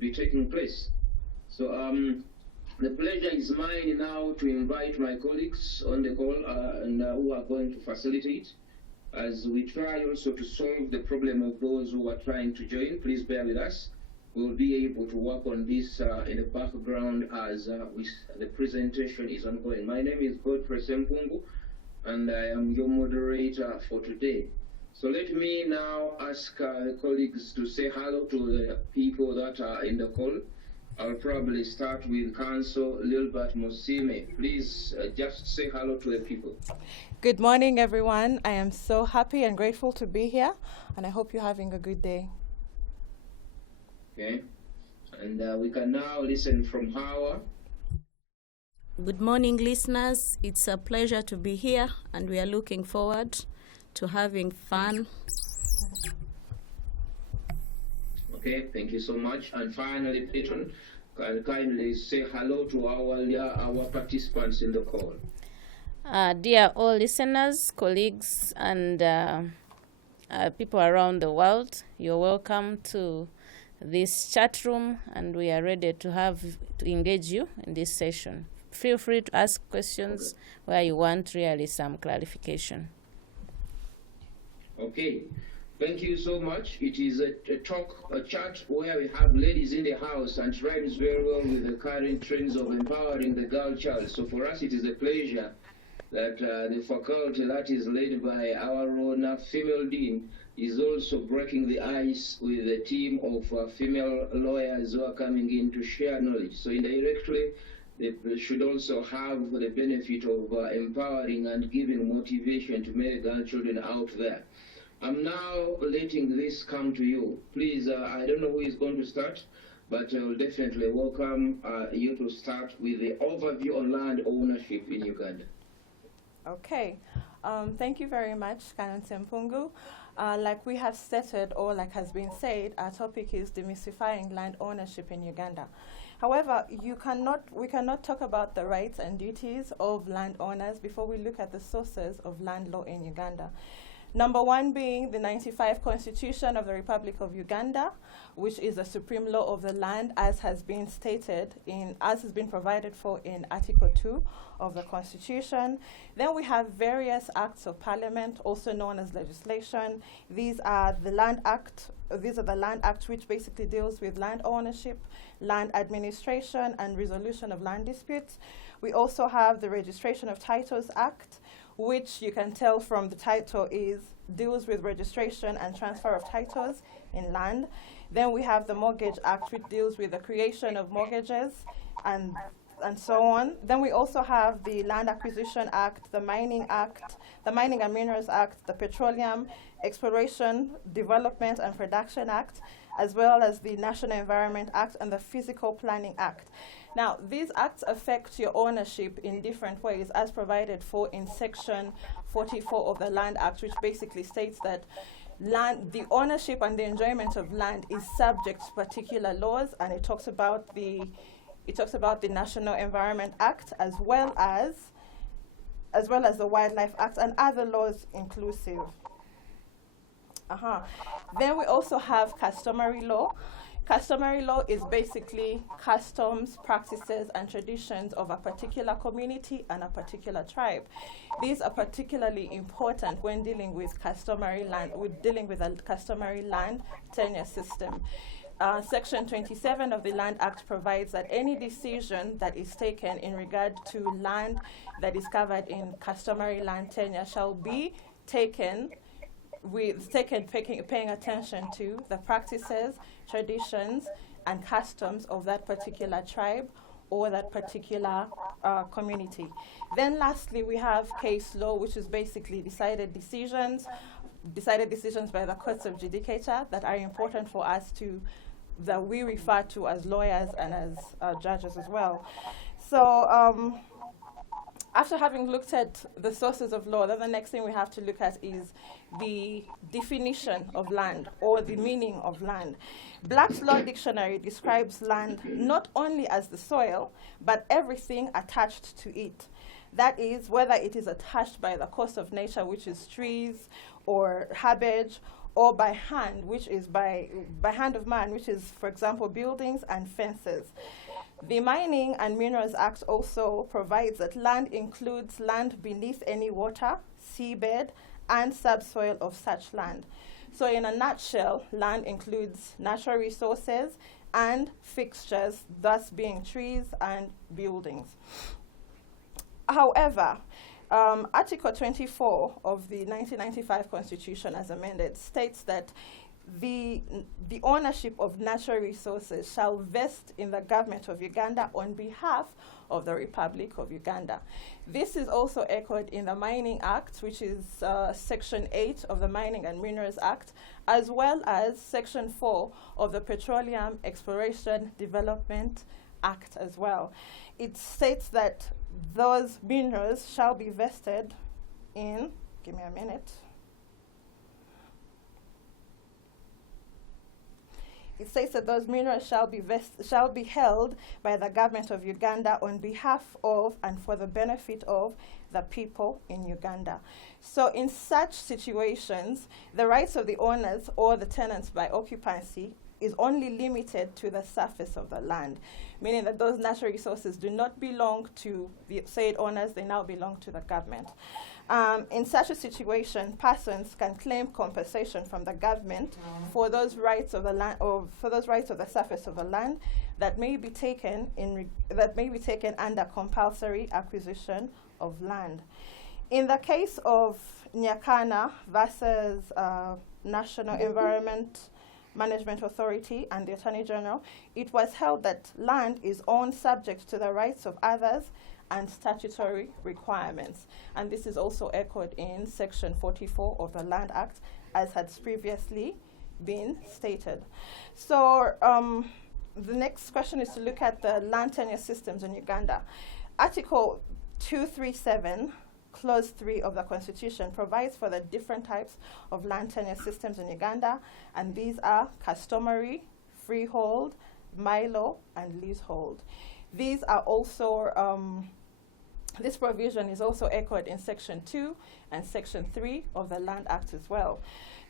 be taking place. So the pleasure is mine now to invite my colleagues on the call and who are going to facilitate as we try also to solve the problem of those who are trying to join. Please bear with us. We'll be able to work on this in the background as the presentation is ongoing. My name is Godfrey Sempungu, and I am your moderator for today. So let me now ask the colleagues to say hello to the people that are in the call. I'll probably start with Council Lilibet Musiime. Please just say hello to the people. Good morning, everyone. I am so happy and grateful to be here, and I hope you're having a good day. Okay, and we can now listen from Hawa. Good morning, listeners. It's a pleasure to be here, and we are looking forward to having fun. Okay, thank you so much. And finally, Parton, can kindly say hello to our participants in the call. Dear all listeners, colleagues, and people around the world, you're welcome to this chat room, and we are ready to engage you in this session. Feel free to ask questions where you want really some clarification. Okay, thank you so much. It is a chat where we have ladies in the house, and it rhymes very well with the current trends of empowering the girl child. So for us, it is a pleasure that the faculty that is led by our own female dean is also breaking the ice with a team of female lawyers who are coming in to share knowledge. So indirectly, they should also have the benefit of empowering and giving motivation to many girl children out there. I'm now letting this come to you. Please, I don't know who is going to start, but I will definitely welcome you to start with the overview on land ownership in Uganda. Okay, thank you very much, Canon Sempungu. Like we have stated, or like has been said, our topic is demystifying land ownership in Uganda. However, we cannot talk about the rights and duties of landowners before we look at the sources of land law in Uganda. Number one being the 95 Constitution of the Republic of Uganda, which is the supreme law of the land as has been stated as has been provided for in Article 2 of the Constitution. Then we have various acts of parliament, also known as legislation. These are the Land Act, which basically deals with land ownership, land administration, and resolution of land disputes. We also have the Registration of Titles Act, which you can tell from the title deals with registration and transfer of titles in land. Then we have the Mortgage Act, which deals with the creation of mortgages and so on. Then we also have the Land Acquisition Act, the Mining Act, the Mining and Minerals Act, the Petroleum Exploration, Development and Production Act, as well as the National Environment Act and the Physical Planning Act. Now, these acts affect your ownership in different ways as provided for in Section 44 of the Land Act, which basically states that the ownership and the enjoyment of land is subject to particular laws, and it talks about the National Environment Act as well as the Wildlife Act and other laws inclusive. Then we also have customary law. Customary law is basically customs, practices, and traditions of a particular community and a particular tribe. These are particularly important when dealing with customary land, a customary land tenure system. Section 27 of the Land Act provides that any decision that is taken in regard to land that is covered in customary land tenure shall be taken paying attention to the practices, traditions, and customs of that particular tribe or that particular community. Then lastly, we have case law, which is basically decided decisions by the courts of judicature that are important for us that we refer to as lawyers and as judges as well. So after having looked at the sources of law, then the next thing we have to look at is the definition of land or the meaning of land. Black's Law Dictionary describes land not only as the soil, but everything attached to it. That is, whether it is attached by the course of nature, which is trees or herbage, or by hand, which is by hand of man, which is, for example, buildings and fences. The Mining and Minerals Act also provides that land includes land beneath any water, seabed, and subsoil of such land. So in a nutshell, land includes natural resources and fixtures, thus being trees and buildings. However, Article 24 of the 1995 Constitution, as amended, states that the ownership of natural resources shall vest in the government of Uganda on behalf of the Republic of Uganda. This is also echoed in the Mining Act, which is Section 8 of the Mining and Minerals Act, as well as Section 4 of the Petroleum Exploration Development Act as well. It states that those minerals shall be vested in, give me a minute. It states that those minerals shall be held by the government of Uganda on behalf of and for the benefit of the people in Uganda. So in such situations, the rights of the owners or the tenants by occupancy is only limited to the surface of the land, meaning that those natural resources do not belong to the said owners, they now belong to the government. In such a situation, persons can claim compensation from the government for those rights of the land, or for those rights of the surface of the land that may be taken under compulsory acquisition of land. In the case of Nyakana versus National Environment Management Authority and the Attorney General, it was held that land is owned subject to the rights of others and statutory requirements. And this is also echoed in Section 44 of the Land Act, as had previously been stated. So the next question is to look at the land tenure systems in Uganda. Article 237, Clause 3 of the Constitution provides for the different types of land tenure systems in Uganda, and these are customary, freehold, milo, and leasehold. These are also this provision is also echoed in Section 2 and Section 3 of the Land Act as well.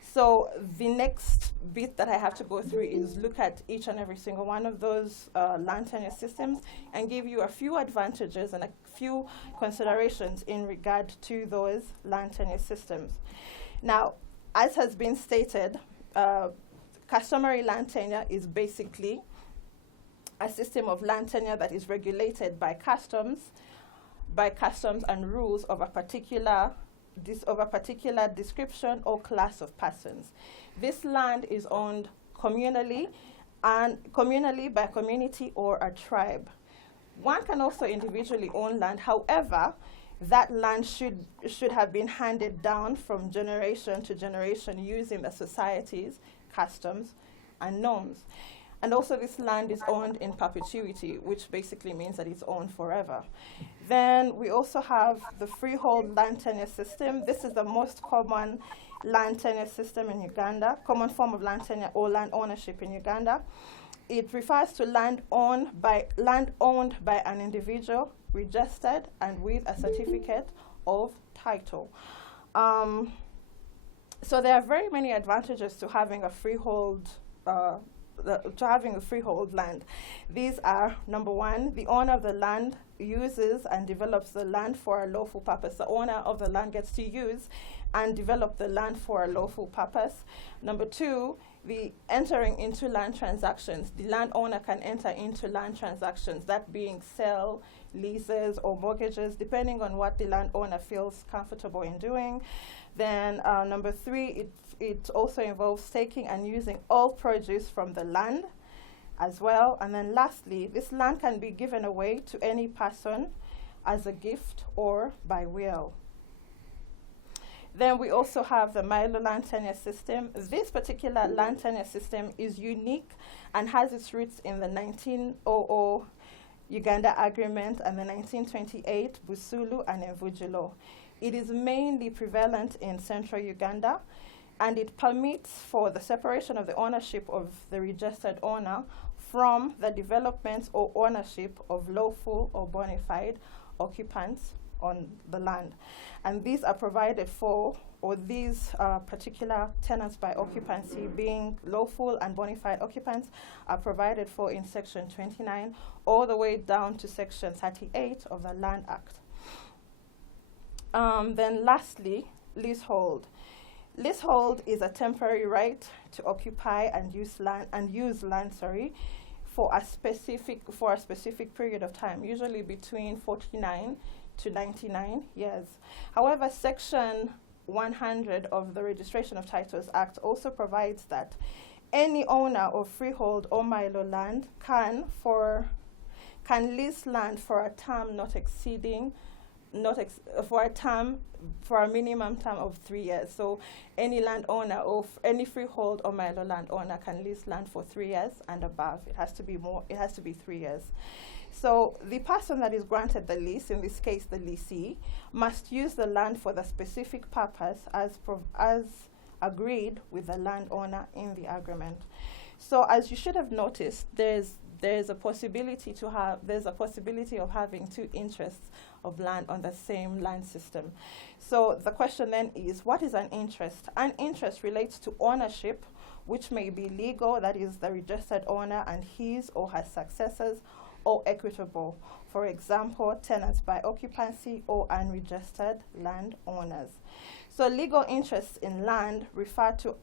So the next bit that I have to go through is look at each and every single one of those land tenure systems and give you a few advantages and a few considerations in regard to those land tenure systems. Now, as has been stated, customary land tenure is basically a system of land tenure that is regulated by customs and rules of a particular description or class of persons. This land is owned communally by a community or a tribe. One can also individually own land. However, that land should have been handed down from generation to generation using the society's customs and norms. And also this land is owned in perpetuity, which basically means that it's owned forever. Then we also have the freehold land tenure system. This is the most common land tenure system in Uganda, common form of land tenure or land ownership in Uganda. It refers to land owned by an individual, registered and with a certificate of title. So there are very many advantages to having a freehold land. These are, number one, the owner of the land uses and develops the land for a lawful purpose. The owner of the land gets to use and develop the land for a lawful purpose. Number two, the entering into land transactions. The landowner can enter into land transactions, that being sale, leases, or mortgages, depending on what the landowner feels comfortable in doing. Then number three, it also involves taking and using all produce from the land as well. And then lastly, this land can be given away to any person as a gift or by will. Then we also have the Milo land tenure system. This particular land tenure system is unique and has its roots in the 1900 Uganda Agreement and the 1928 Busulu and Envuji Law. It is mainly prevalent in central Uganda, and it permits for the separation of the ownership of the registered owner from the development or ownership of lawful or bona fide occupants on the land. And these are provided for, or these particular tenants by occupancy, being lawful and bona fide occupants, are provided for in Section 29 all the way down to Section 38 of the Land Act. Then lastly, leasehold. Leasehold is a temporary right to occupy and use land, for a specific period of time, usually between 49 to 99 years. However, Section 100 of the Registration of Titles Act also provides that any owner of freehold or Milo land can lease land for a term for a minimum term of 3 years. So any landowner of any freehold or Milo landowner can lease land for 3 years and above. It has to be 3 years. So the person that is granted the lease, in this case the leasee, must use the land for the specific purpose as agreed with the landowner in the agreement. So as you should have noticed, there's a possibility of having two interests of land on the same land system. So the question then is, what is an interest? An interest relates to ownership, which may be legal, that is the registered owner and his or her successors, or equitable, for example, tenants by occupancy or unregistered landowners. So legal interests in land refers to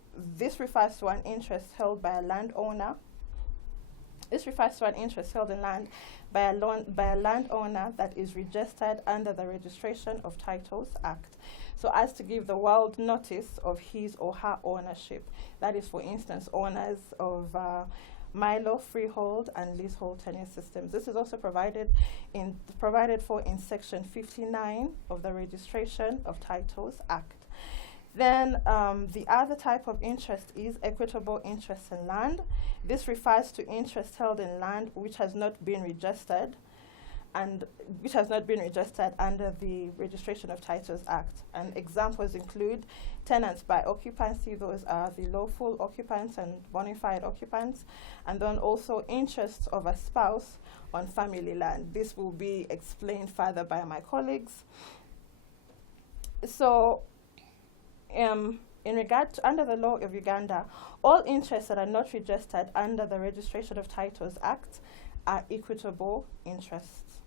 an interest held by a landowner. This refers to an interest held in land by a landowner that is registered under the Registration of Titles Act, so as to give the world notice of his or her ownership. That is, for instance, owners of Milo, freehold, and leasehold tenure systems. This is also provided for in Section 59 of the Registration of Titles Act. Then the other type of interest is equitable interest in land. This refers to interest held in land which has not been registered under the Registration of Titles Act. And examples include tenants by occupancy, those are the lawful occupants and bona fide occupants, and then also interests of a spouse on family land. This will be explained further by my colleagues. So in regard to, under the law of Uganda, all interests that are not registered under the Registration of Titles Act are equitable interests.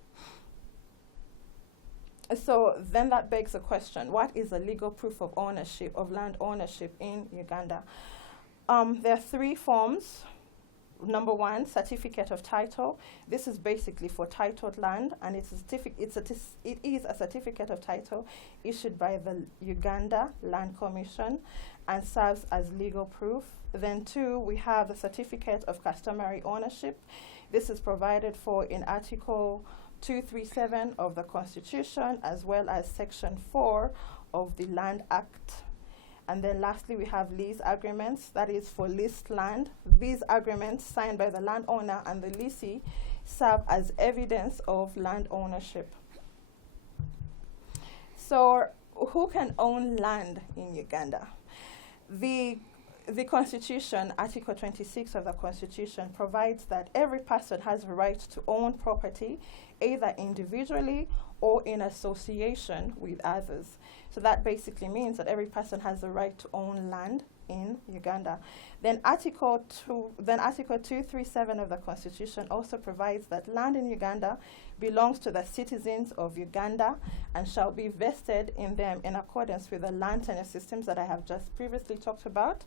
So then that begs the question, what is a legal proof of ownership, of land ownership in Uganda? There are three forms. Number one, certificate of title. This is basically for titled land, and it is a certificate of title issued by the Uganda Land Commission and serves as legal proof. Then two, we have the certificate of customary ownership. This is provided for in Article 237 of the Constitution, as well as Section 4 of the Land Act. And then lastly, we have lease agreements, that is for leased land. These agreements signed by the landowner and the leasee serve as evidence of land ownership. So who can own land in Uganda? The Constitution, Article 26 of the Constitution, provides that every person has a right to own property, either individually or in association with others. So that basically means that every person has the right to own land in Uganda. Then Article 237 of the Constitution also provides that land in Uganda belongs to the citizens of Uganda and shall be vested in them in accordance with the land tenure systems that I have just previously talked about,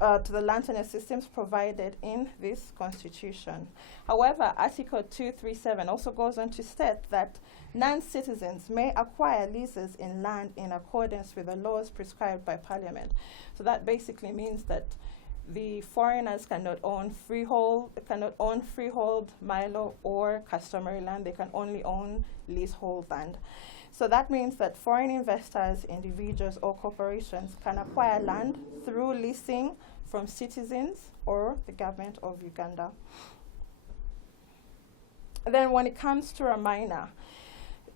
to the land tenure systems provided in this Constitution. However, Article 237 also goes on to state that non-citizens may acquire leases in land in accordance with the laws prescribed by Parliament. So that basically means that the foreigners cannot own freehold, Milo, or customary land. They can only own leasehold land. So that means that foreign investors, individuals, or corporations can acquire land through leasing from citizens or the government of Uganda. Then when it comes to a minor,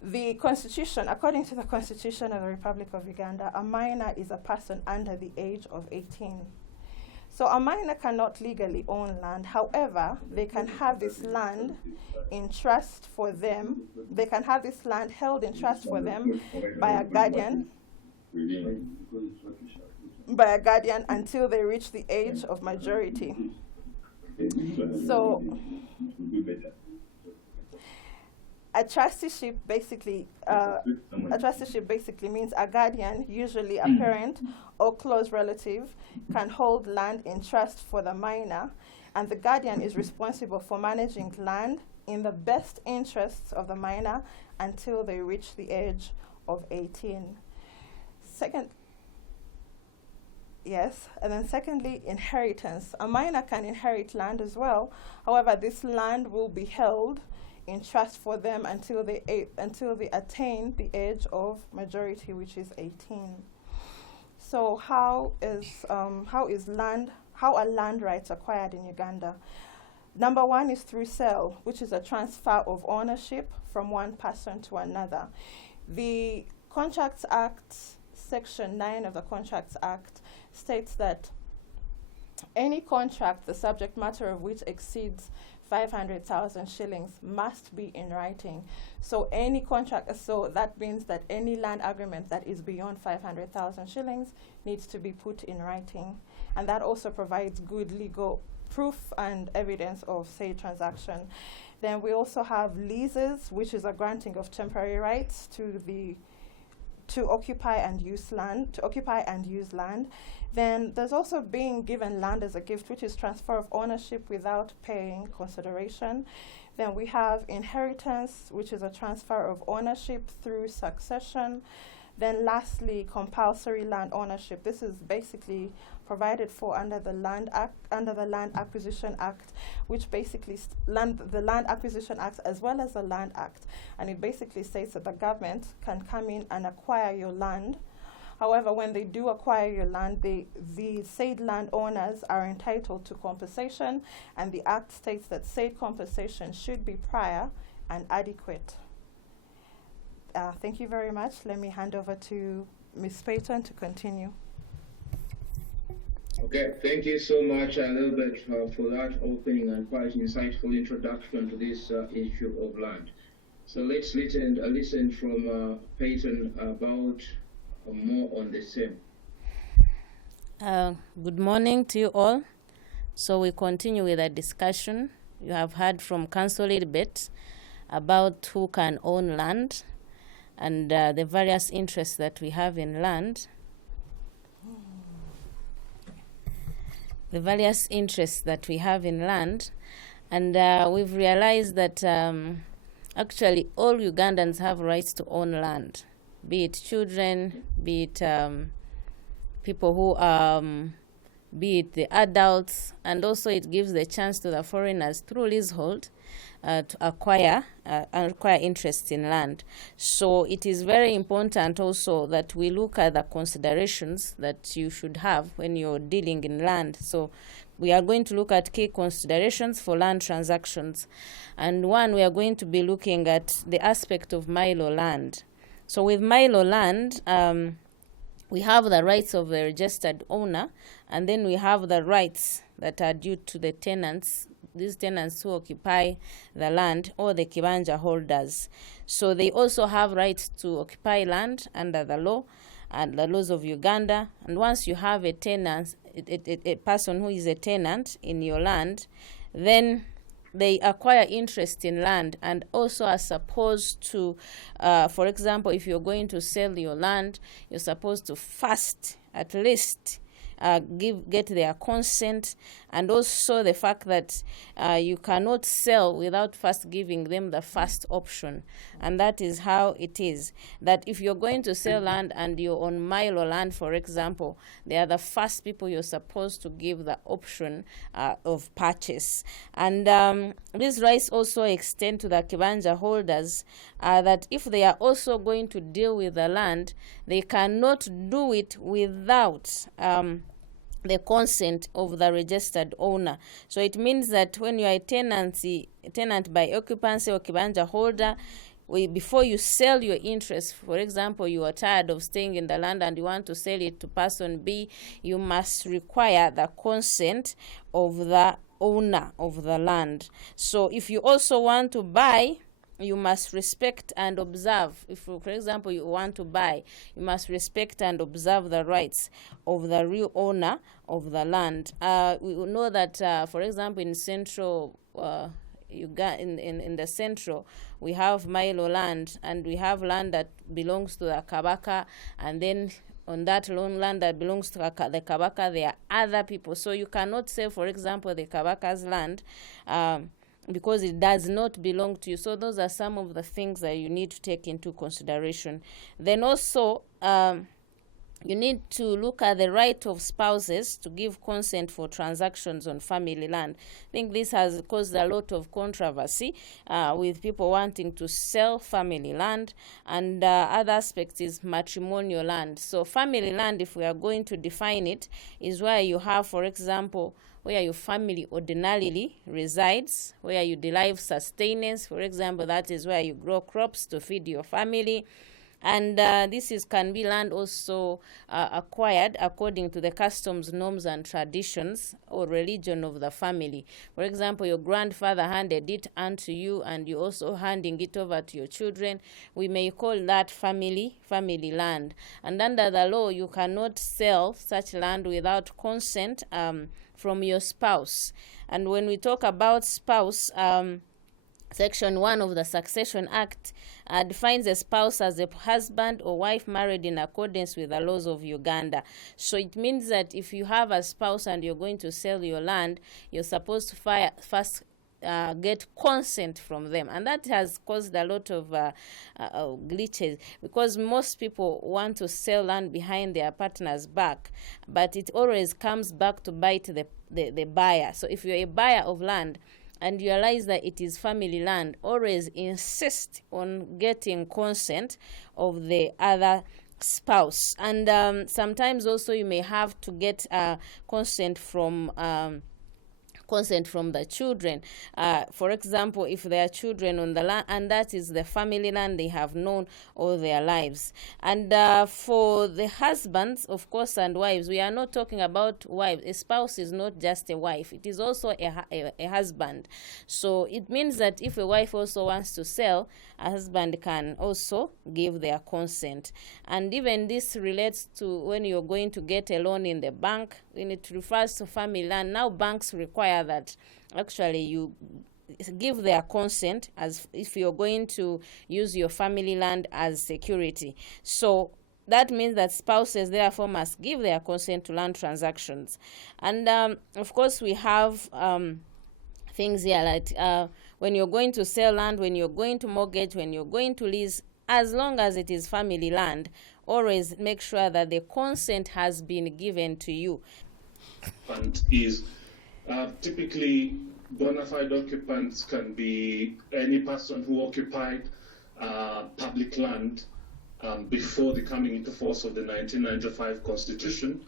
the Constitution, according to the Constitution of the Republic of Uganda, a minor is a person under the age of 18. So a minor cannot legally own land. However, they can have this land in trust for them. They can have this land held in trust for them by a guardian until they reach the age of majority. So a trusteeship basically means a guardian, usually a parent or close relative, can hold land in trust for the minor, and the guardian is responsible for managing land in the best interests of the minor until they reach the age of 18. Secondly, inheritance. A minor can inherit land as well. However, this land will be held in trust for them until they attain the age of majority, which is 18. So how are land rights acquired in Uganda? Number one is through sale, which is a transfer of ownership from one person to another. The Contracts Act, Section 9 of the Contracts Act, states that any contract, the subject matter of which exceeds 500,000 shillings, must be in writing. So any contract, so that means that any land agreement that is beyond 500,000 shillings needs to be put in writing. And that also provides good legal proof and evidence of said transaction. Then we also have leases, which is a granting of temporary rights to occupy and use land. Then there's also being given land as a gift, which is transfer of ownership without paying consideration. Then we have inheritance, which is a transfer of ownership through succession. Then lastly, compulsory land ownership. This is basically provided for under the Land Acquisition Act, which basically the Land Acquisition Act as well as the Land Act. And it basically states that the government can come in and acquire your land. However, when they do acquire your land, the said landowners are entitled to compensation, and the Act states that said compensation should be prior and adequate. Thank you very much. Let me hand over to Ms. Parton to continue. Okay, thank you so much, Lilibet, for that opening and quite insightful introduction to this issue of land. So let's listen from Parton about more on the same. Good morning to you all. So we continue with the discussion. You have heard from Council Lilibet about who can own land and the various interests that we have in land. The various interests that we have in land. And we've realized that actually all Ugandans have rights to own land, be it children, be it people who be it the adults, and also it gives the chance to the foreigners through leasehold to acquire interests in land. So it is very important also that we look at the considerations that you should have when you're dealing in land. So we are going to look at key considerations for land transactions. And one, we are going to be looking at the aspect of Milo land. So with Milo land, we have the rights of the registered owner, and then we have the rights that are due to the tenants, these tenants who occupy the land, or the kibanja holders. So they also have rights to occupy land under the law and the laws of Uganda. And once you have a tenant, a person who is a tenant in your land, then they acquire interest in land and also are supposed to, for example, if you're going to sell your land, you're supposed to first at least get their consent, and also the fact that you cannot sell without first giving them the first option. And that is how it is, that if you're going to sell land and you're on Milo land, for example, they are the first people you're supposed to give the option of purchase. And these rights also extend to the kibanja holders, that if they are also going to deal with the land, they cannot do it without the consent of the registered owner. So it means that when you are a tenant by occupancy or kibanja holder, before you sell your interest, for example, you are tired of staying in the land and you want to sell it to person B, you must require the consent of the owner of the land. So if you also want to buy, you must respect and observe. If, for example, you want to buy, you must respect and observe the rights of the real owner of the land. We know that, for example, in central in the central, we have Milo land, and we have land that belongs to the Kabaka, and then on that land that belongs to the Kabaka, there are other people. So you cannot say, for example, the Kabaka's land, because it does not belong to you. So those are some of the things that you need to take into consideration. Then also, you need to look at the right of spouses to give consent for transactions on family land. I think this has caused a lot of controversy with people wanting to sell family land, and other aspect is matrimonial land. So family land, if we are going to define it, is where you have, for example, where your family ordinarily resides, where you derive sustenance. For example, that is where you grow crops to feed your family. And can be land also acquired according to the customs, norms, and traditions or religion of the family. For example, your grandfather handed it unto you, and you also handing it over to your children. We may call that family land. And under the law, you cannot sell such land without consent from your spouse. And when we talk about spouse, Section 1 of the Succession Act defines a spouse as a husband or wife married in accordance with the laws of Uganda. So it means that if you have a spouse and you're going to sell your land, you're supposed to first get consent from them. And that has caused a lot of glitches, because most people want to sell land behind their partner's back, but it always comes back to bite the buyer. So if you're a buyer of land and you realize that it is family land, always insist on getting consent of the other spouse. And sometimes also you may have to get consent from the children. For example, if there are children on the land, and that is the family land they have known all their lives. And for the husbands, of course, and wives, we are not talking about wives. A spouse is not just a wife. It is also a husband. So it means that if a wife also wants to sell, a husband can also give their consent. And even this relates to when you're going to get a loan in the bank, when it refers to family land. Now banks require that actually you give their consent as if you're going to use your family land as security. So that means that spouses therefore must give their consent to land transactions. And of course we have things here like when you're going to sell land, when you're going to mortgage, when you're going to lease, as long as it is family land, always make sure that the consent has been given to you. And is typically bona fide occupants can be any person who occupied public land before the coming into force of the 1995 Constitution,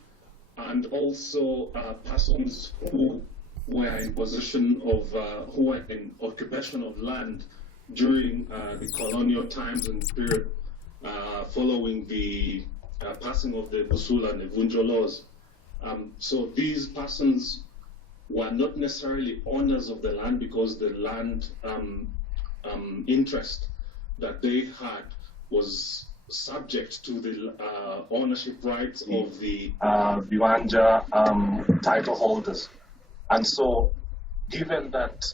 and also persons who were in possession of, who were in occupation of land during the colonial times and period following the passing of the Busula and the Vunjo laws. So these persons were not necessarily owners of the land, because the land interest that they had was subject to the ownership rights of the Viwanja title holders. And so, given that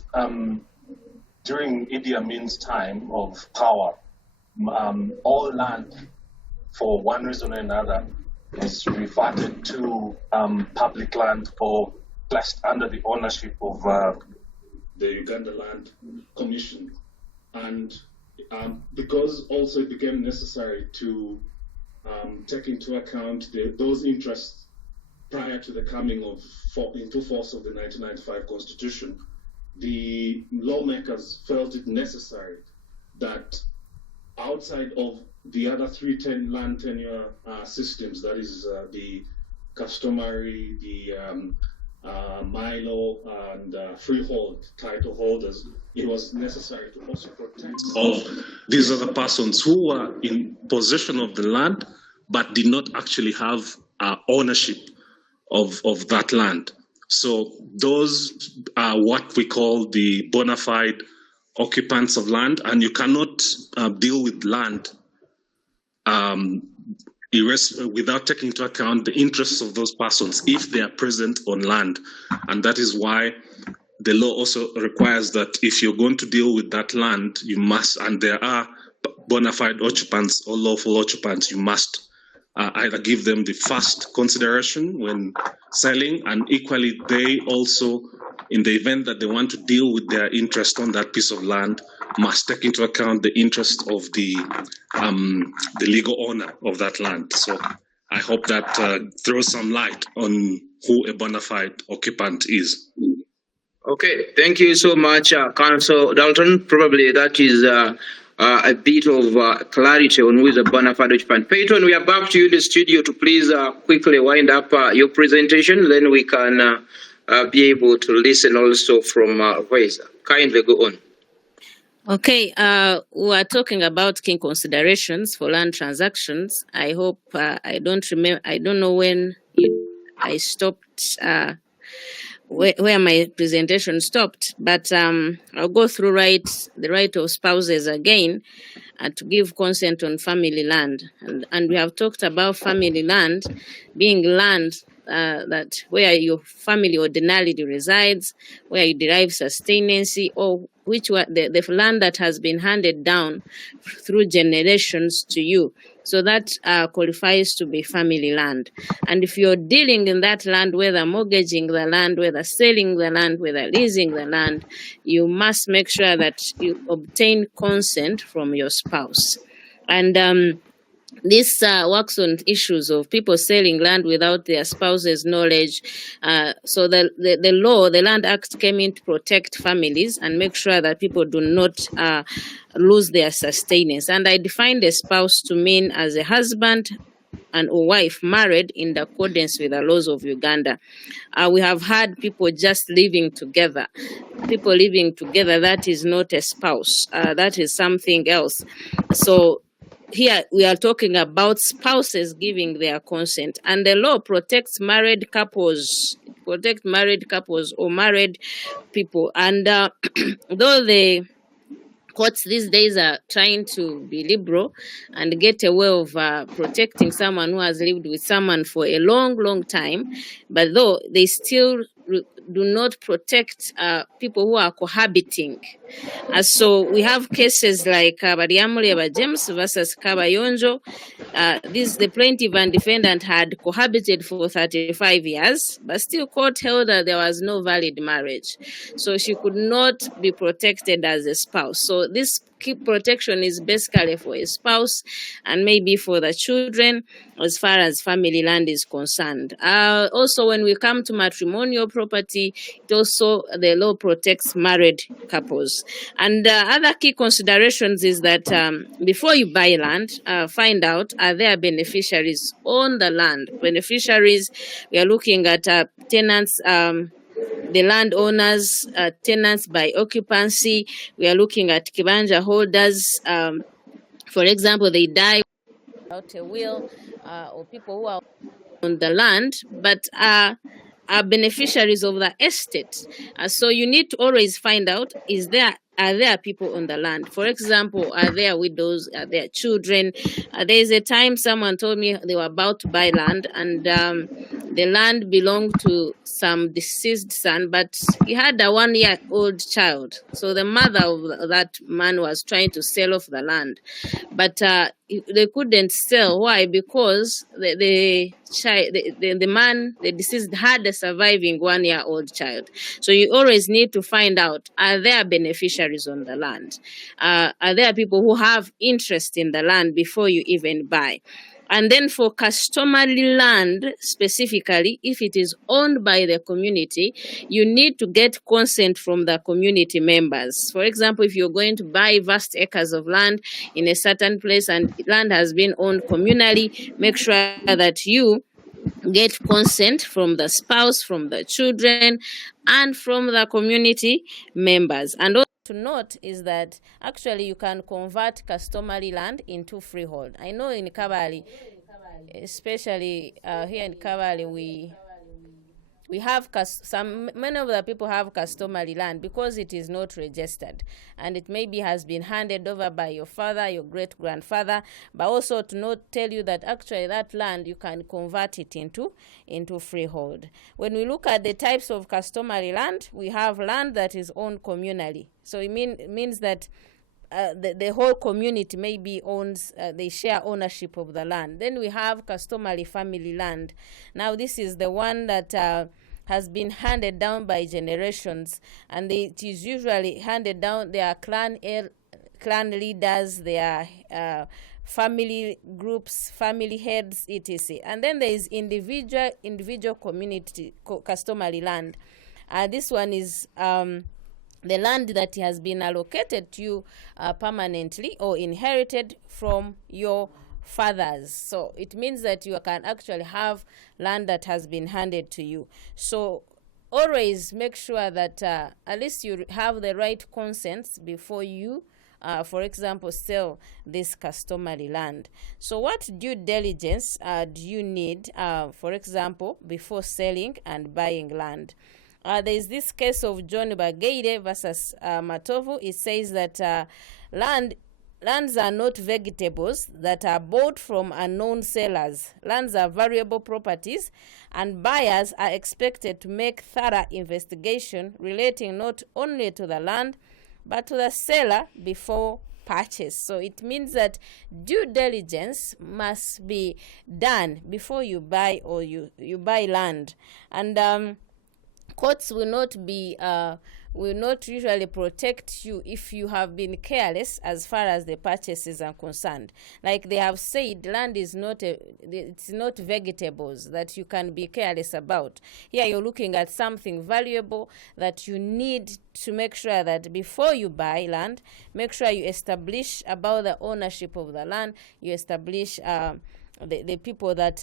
during Idi Amin's time of power, all land, for one reason or another, is reverted to public land or placed under the ownership of the Uganda Land Commission. And because also it became necessary to take into account those interests prior to the coming into force of the 1995 Constitution, the lawmakers felt it necessary that outside of the other three land tenure systems, that is the customary, the Milo and freehold title holders, it was necessary to also protect of these other persons who were in possession of the land but did not actually have ownership of that land. So those are what we call the bona fide occupants of land, and you cannot deal with land without taking into account the interests of those persons if they are present on land. And that is why the law also requires that if you're going to deal with that land, you must, and there are bona fide occupants or lawful occupants, you must either give them the first consideration when selling, and equally they also, in the event that they want to deal with their interest on that piece of land, must take into account the interest of the legal owner of that land. So I hope that throws some light on who a bona fide occupant is. Okay, thank you so much, Council Dalton. Probably that is a bit of clarity on who is a bona fide occupant. Peyton, we are back to you in the studio to please quickly wind up your presentation. Then we can be able to listen also from Ruhweza. Kindly go on. Okay, we are talking about key considerations for land transactions. I hope I don't know when I stopped, where my presentation stopped, but I'll go through the right of spouses again to give consent on family land. And we have talked about family land being land that where your family ordinarily resides, where you derive sustenance, or the land that has been handed down through generations to you. So that qualifies to be family land. And if you're dealing in that land, whether mortgaging the land, whether selling the land, whether leasing the land, you must make sure that you obtain consent from your spouse. And this works on issues of people selling land without their spouse's knowledge. So the law, the Land Act, came in to protect families and make sure that people do not lose their sustenance. And I defined a spouse to mean as a husband and a wife married in accordance with the laws of Uganda. We have had people just living together. People living together, that is not a spouse. That is something else. So here we are talking about spouses giving their consent, and the law protects married couples, or married people. And though the courts these days are trying to be liberal and get a way of protecting someone who has lived with someone for a long, long time, but though they still do not protect people who are cohabiting. So we have cases like Bariamuleba James versus Kabayonjo. The plaintiff and defendant had cohabited for 35 years, but still court held that there was no valid marriage. So she could not be protected as a spouse. So this protection is basically for a spouse and maybe for the children as far as family land is concerned. Also, when we come to matrimonial property, the law protects married couples. And other key considerations is that before you buy land, find out, are there beneficiaries on the land? Beneficiaries, we are looking at tenants, the landowners, tenants by occupancy. We are looking at kibanja holders. For example, they die without a will, or people who are on the land, but are beneficiaries of the estate. So you need to always find out, are there people on the land? For example, are there widows? Are there children? There is a time someone told me they were about to buy land, and the land belonged to some deceased son, but he had a 1-year-old child. So the mother of that man was trying to sell off the land, but they couldn't sell. Why? Because the deceased had a surviving 1-year-old child. So you always need to find out, are there beneficiaries on the land? Are there people who have interest in the land before you even buy? And then for customary land, specifically, if it is owned by the community, you need to get consent from the community members. For example, if you're going to buy vast acres of land in a certain place and land has been owned communally, make sure that you get consent from the spouse, from the children, and from the community members. And also to note is that actually you can convert customary land into freehold. I know in Kabale, especially here in Kabale, we have many of the people have customary land because it is not registered, and it maybe has been handed over by your father, your great grandfather, but also to not tell you that actually that land you can convert it into freehold. When we look at the types of customary land, we have land that is owned communally. So it means that the whole community maybe owns, they share ownership of the land. Then we have customary family land. Now this is the one that has been handed down by generations, and it is usually handed down. There are clan leaders, there are family groups, family heads, etc. And then there is individual community customary land. This one is the land that has been allocated to you permanently or inherited from your fathers. So it means that you can actually have land that has been handed to you. So always make sure that at least you have the right consents before you, for example, sell this customary land. So what due diligence do you need, for example, before selling and buying land? There is this case of John Bageire versus Matovu. It says that lands are not vegetables that are bought from unknown sellers. Lands are variable properties, and buyers are expected to make thorough investigation relating not only to the land, but to the seller before purchase. So it means that due diligence must be done before you buy or you buy land. And courts will not usually protect you if you have been careless as far as the purchases are concerned. Like they have said, land is it's not vegetables that you can be careless about. Here you're looking at something valuable that you need to make sure that before you buy land, make sure you establish about the ownership of the land. You establish the people that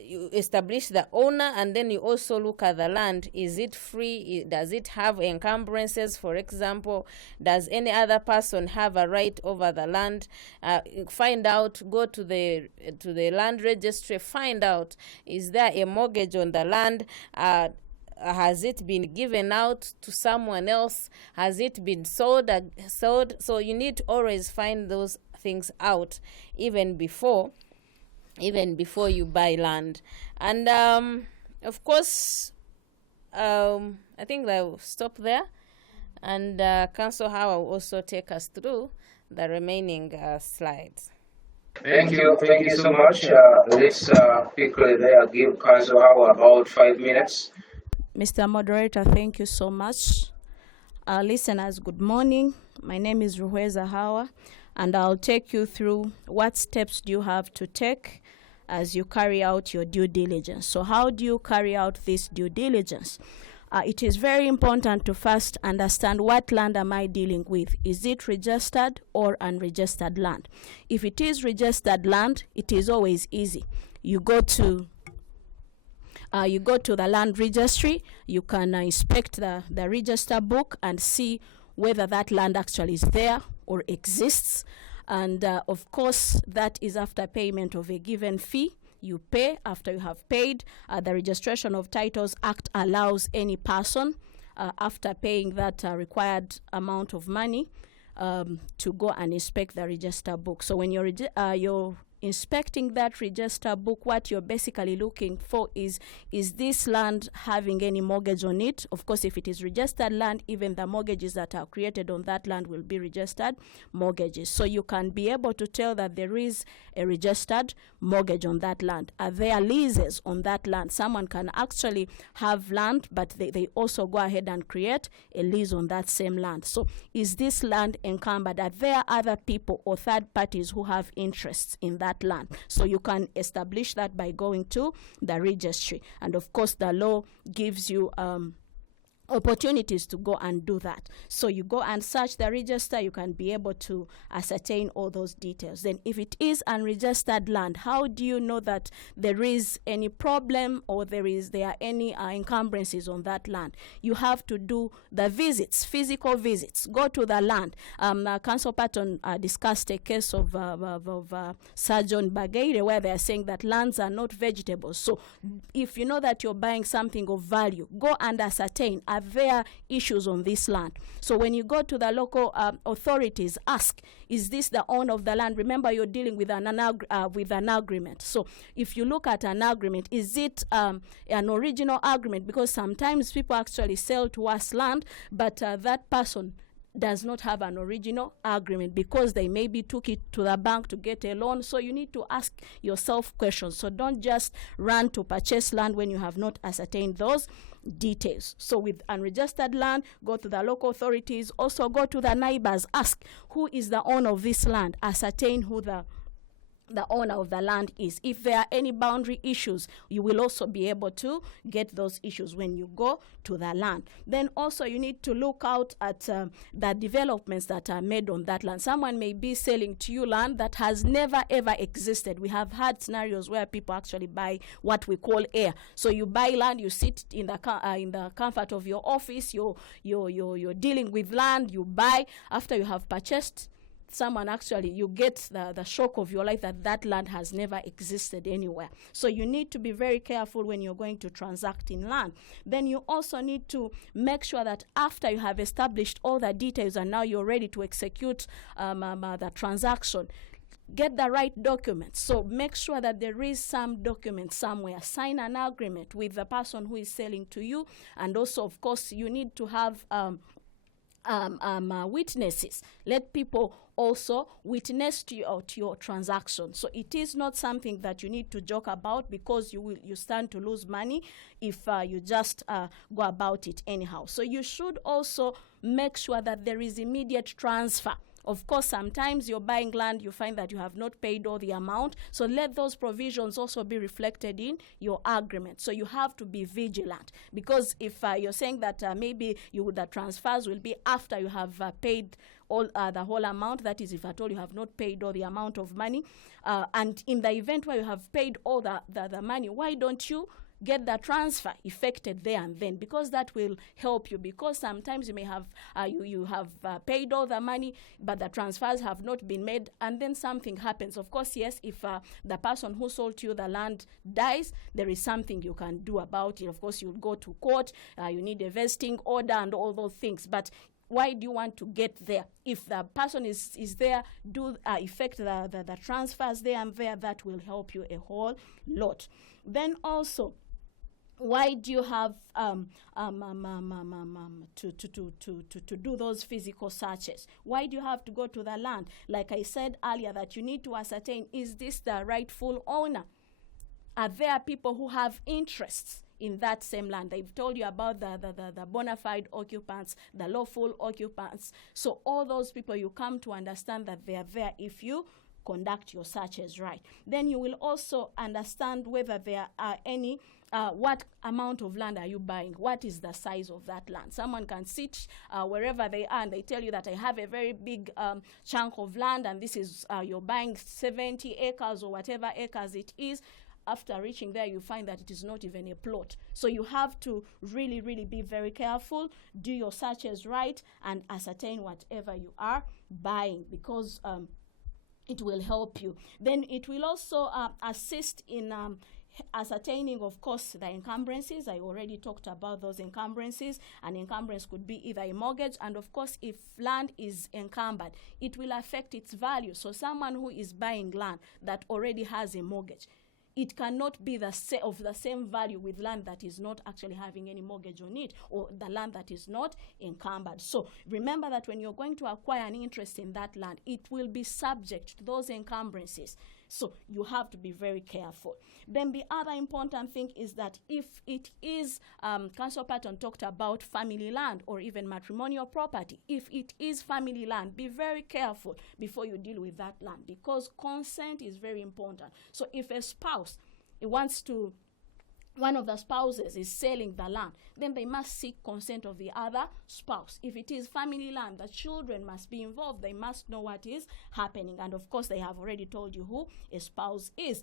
you establish the owner, and then you also look at the land. Is it free? Does it have encumbrances? For example, does any other person have a right over the land? Find out, go to the land registry, find out, is there a mortgage on the land? Has it been given out to someone else? Has it been sold? So you need to always find those things out even before you buy land. And of course, I think I will stop there, and Councillor Hawa will also take us through the remaining slides. Thank you so much. Let's quickly there give Councillor Hawa about 5 minutes. Mr. Moderator, thank you so much. Listeners, good morning. My name is Ruhweza Hawa, and I'll take you through what steps do you have to take as you carry out your due diligence. So how do you carry out this due diligence? It is very important to first understand what land am I dealing with. Is it registered or unregistered land? If it is registered land, it is always easy. You go to the land registry, you can inspect the register book and see whether that land actually is there or exists. And of course, that is after payment of a given fee. You pay. After you have paid, the Registration of Titles Act allows any person, after paying that required amount of money, to go and inspect the register book. So when you're inspecting that register book, what you're basically looking for is this land having any mortgage on it? Of course, if it is registered land, even the mortgages that are created on that land will be registered mortgages. So you can be able to tell that there is a registered mortgage on that land. Are there leases on that land? Someone can actually have land, but they also go ahead and create a lease on that same land. So is this land encumbered? Are there other people or third parties who have interests in that land? So you can establish that by going to the registry. And of course, the law gives you opportunities to go and do that. So you go and search the register, you can be able to ascertain all those details. Then if it is unregistered land, how do you know that there is any problem or there are any encumbrances on that land? You have to do the visits, physical visits. Go to the land. Council Parton discussed a case of Surgeon Bagaire, where they are saying that lands are not vegetables. So if you know that you're buying something of value, go and ascertain, are there issues on this land? So when you go to the local authorities, ask, is this the owner of the land? Remember, you're dealing with an agreement. So if you look at an agreement, is it an original agreement? Because sometimes people actually sell to us land, but that person does not have an original agreement because they maybe took it to the bank to get a loan. So you need to ask yourself questions. So don't just run to purchase land when you have not ascertained those details. So with unregistered land, go to the local authorities. Also go to the neighbors. Ask, who is the owner of this land? Ascertain who the owner of the land is. If there are any boundary issues, you will also be able to get those issues when you go to the land. Then also you need to look out at the developments that are made on that land. Someone may be selling to you land that has never ever existed. We have had scenarios where people actually buy what we call air. So you buy land, you sit in the comfort of your office, you're dealing with land, you buy. After you have purchased, someone actually, you get the shock of your life that land has never existed anywhere. So you need to be very careful when you're going to transact in land. Then you also need to make sure that after you have established all the details and now you're ready to execute the transaction, get the right documents. So make sure that there is some document somewhere. Sign an agreement with the person who is selling to you. And also, of course, you need to have witnesses. Let people also witness to your transaction. So it is not something that you need to joke about, because you stand to lose money if you just go about it anyhow. So you should also make sure that there is immediate transfer. Of course, sometimes you're buying land, you find that you have not paid all the amount. So let those provisions also be reflected in your agreement. So you have to be vigilant, because if you're saying that maybe the transfers will be after you have paid all the whole amount, that is, if at all you have not paid all the amount of money, and in the event where you have paid all the money, why don't you get the transfer effected there and then? Because that will help you. Because sometimes you may have you have paid all the money, but the transfers have not been made, and then something happens. Of course, yes, if the person who sold you the land dies, there is something you can do about it. Of course, you'll go to court, you need a vesting order and all those things. But why do you want to get there? If the person is there, do effect the transfers there and there. That will help you a whole lot. Then also, why do you have to do those physical searches? Why do you have to go to the land? Like I said earlier, that you need to ascertain, is this the rightful owner? Are there people who have interests in that same land? They've told you about the bona fide occupants, the lawful occupants. So all those people, you come to understand that they are there if you conduct your searches right. Then you will also understand whether there are any what amount of land are you buying? What is the size of that land? Someone can sit wherever they are and they tell you that I have a very big chunk of land, and this is you're buying 70 acres or whatever acres it is. After reaching there, you find that it is not even a plot. So you have to really, really be very careful, do your searches right, and ascertain whatever you are buying, because it will help you. Then it will also assist in ascertaining, of course, the encumbrances. I already talked about those encumbrances. An encumbrance could be either a mortgage, and of course, if land is encumbered, it will affect its value. So someone who is buying land that already has a mortgage, it cannot be of the same value with land that is not actually having any mortgage on it, or the land that is not encumbered. So remember that when you're going to acquire an interest in that land, it will be subject to those encumbrances. So you have to be very careful. Then the other important thing is that if it is, Council Parton talked about family land or even matrimonial property. If it is family land, be very careful before you deal with that land, because consent is very important. So if a spouse wants to one of the spouses is selling the land, then they must seek consent of the other spouse. If it is family land, the children must be involved. They must know what is happening. And of course, they have already told you who a spouse is.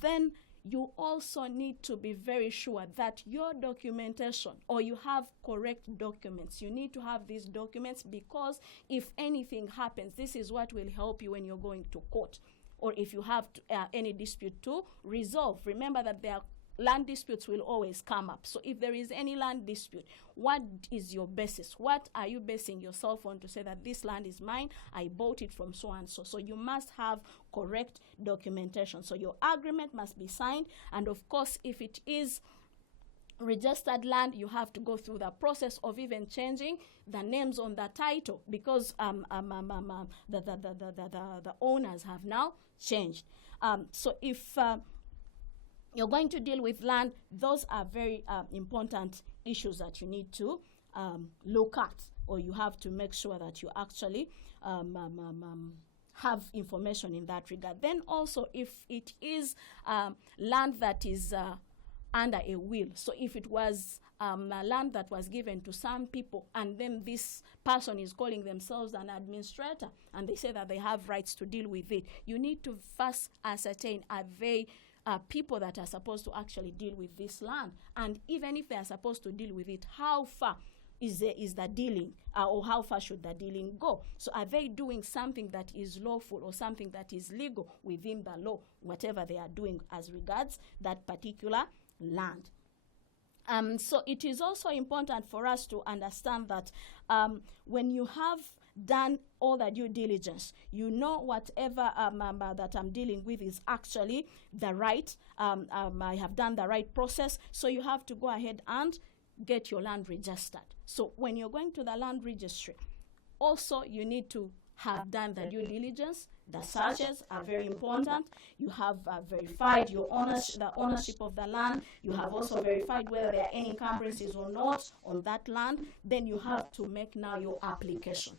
Then you also need to be very sure that your documentation, or you have correct documents. You need to have these documents, because if anything happens, this is what will help you when you're going to court, or if you have any dispute to resolve. Remember that there are land disputes will always come up. So if there is any land dispute, what is your basis? What are you basing yourself on to say that this land is mine, I bought it from so and so? So you must have correct documentation. So your agreement must be signed. And of course, if it is registered land, you have to go through the process of even changing the names on the title, because the owners have now changed. So if you're going to deal with land, those are very important issues that you need to look at, or you have to make sure that you actually have information in that regard. Then also, if it is land that is under a will, so if it was land that was given to some people, and then this person is calling themselves an administrator, and they say that they have rights to deal with it, you need to first ascertain, are they people that are supposed to actually deal with this land? And even if they are supposed to deal with it, how far is the dealing, or how far should the dealing go? So are they doing something that is lawful, or something that is legal within the law, whatever they are doing as regards that particular land? So it is also important for us to understand that when you have done all the due diligence, you know whatever that I'm dealing with is actually the right, I have done the right process, so you have to go ahead and get your land registered. So when you're going to the land registry, also you need to have done the due diligence. The searches are very important. You have verified the ownership of the land. You have also verified whether there are any encumbrances or not on that land. Then you have to make now your application.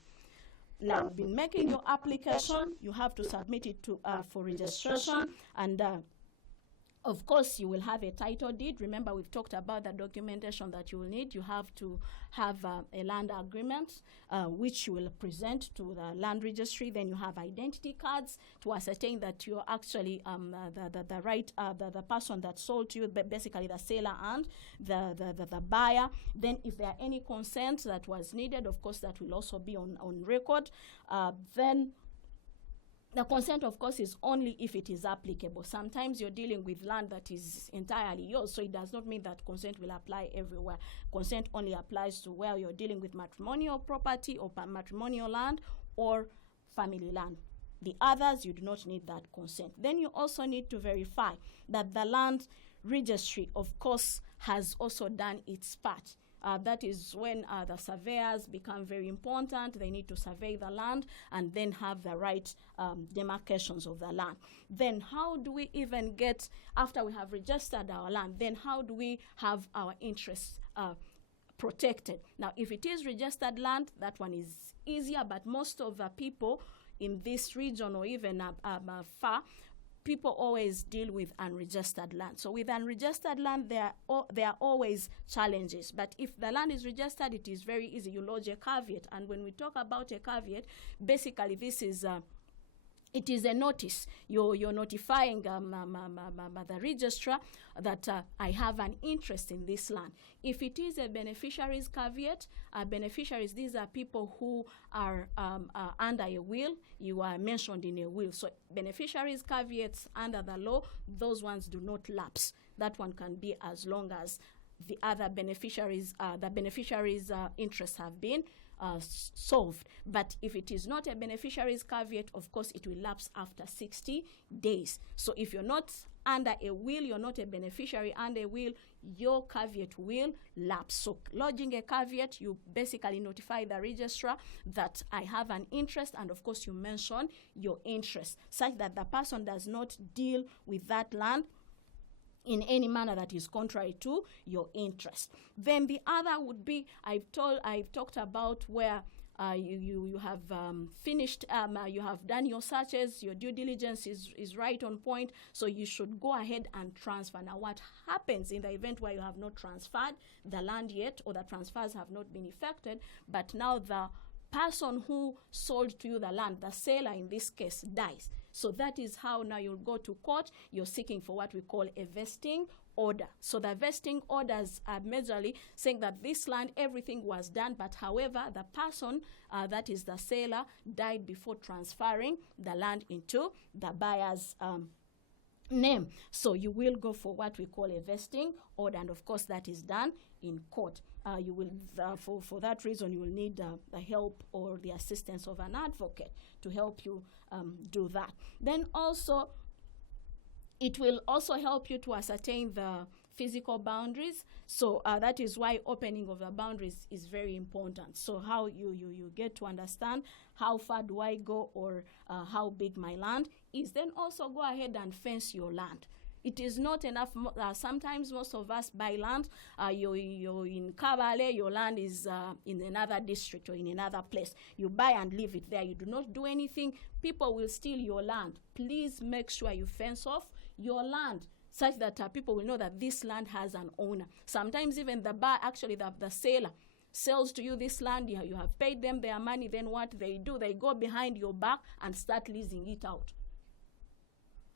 Now, you've been making your application, you have to submit it to for registration, and of course, you will have a title deed. Remember, we've talked about the documentation that you will need. You have to have a land agreement, which you will present to the land registry. Then you have identity cards to ascertain that you're actually the right, the person that sold to you, basically the seller and the buyer. Then if there are any consents that was needed, of course, that will also be on record. Then the consent, of course, is only if it is applicable. Sometimes you're dealing with land that is entirely yours, so it does not mean that consent will apply everywhere. Consent only applies to where you're dealing with matrimonial property or matrimonial land or family land. The others, you do not need that consent. Then you also need to verify that the land registry, of course, has also done its part. That is when the surveyors become very important. They need to survey the land and then have the right demarcations of the land. Then how do we even get, after we have registered our land, then how do we have our interests protected? Now, if it is registered land, that one is easier, but most of the people in this region or even far, people always deal with unregistered land. So with unregistered land, there are always challenges. But if the land is registered, it is very easy. You lodge a caveat. And when we talk about a caveat, basically this is it is a notice. You're notifying the registrar that I have an interest in this land. If it is a beneficiary's caveat, beneficiaries, these are people who are under a will. You are mentioned in a will. So beneficiaries' caveats under the law, those ones do not lapse. That one can be as long as the other beneficiaries, interests have been solved. But if it is not a beneficiary's caveat, of course, it will lapse after 60 days. So if you're not under a will, you're not a beneficiary under a will, your caveat will lapse. So lodging a caveat, you basically notify the registrar that I have an interest, and of course you mention your interest, such that the person does not deal with that land in any manner that is contrary to your interest. Then the other would be, I've talked about where you have finished, you have done your searches, your due diligence is right on point, so you should go ahead and transfer. Now, what happens in the event where you have not transferred the land yet, or the transfers have not been effected, but now the person who sold to you the land, the seller in this case, dies. So that is how now you'll go to court. You're seeking for what we call a vesting order. So the vesting orders are majorly saying that this land, everything was done, but however, the person, that is the seller, died before transferring the land into the buyer's name. So you will go for what we call a vesting order, and of course that is done in court. You will, for that reason, you will need the help or the assistance of an advocate to help you do that. Then also, it will also help you to ascertain the physical boundaries. So that is why opening of the boundaries is very important. So how you get to understand how far do I go, or how big my land is. Then also go ahead and fence your land. It is not enough. Sometimes most of us buy land. You're in Kabale, your land is in another district or in another place. You buy and leave it there. You do not do anything. People will steal your land. Please make sure you fence off your land such that people will know that this land has an owner. Sometimes even the seller sells to you this land. You have paid them their money. Then what they do, they go behind your back and start leasing it out.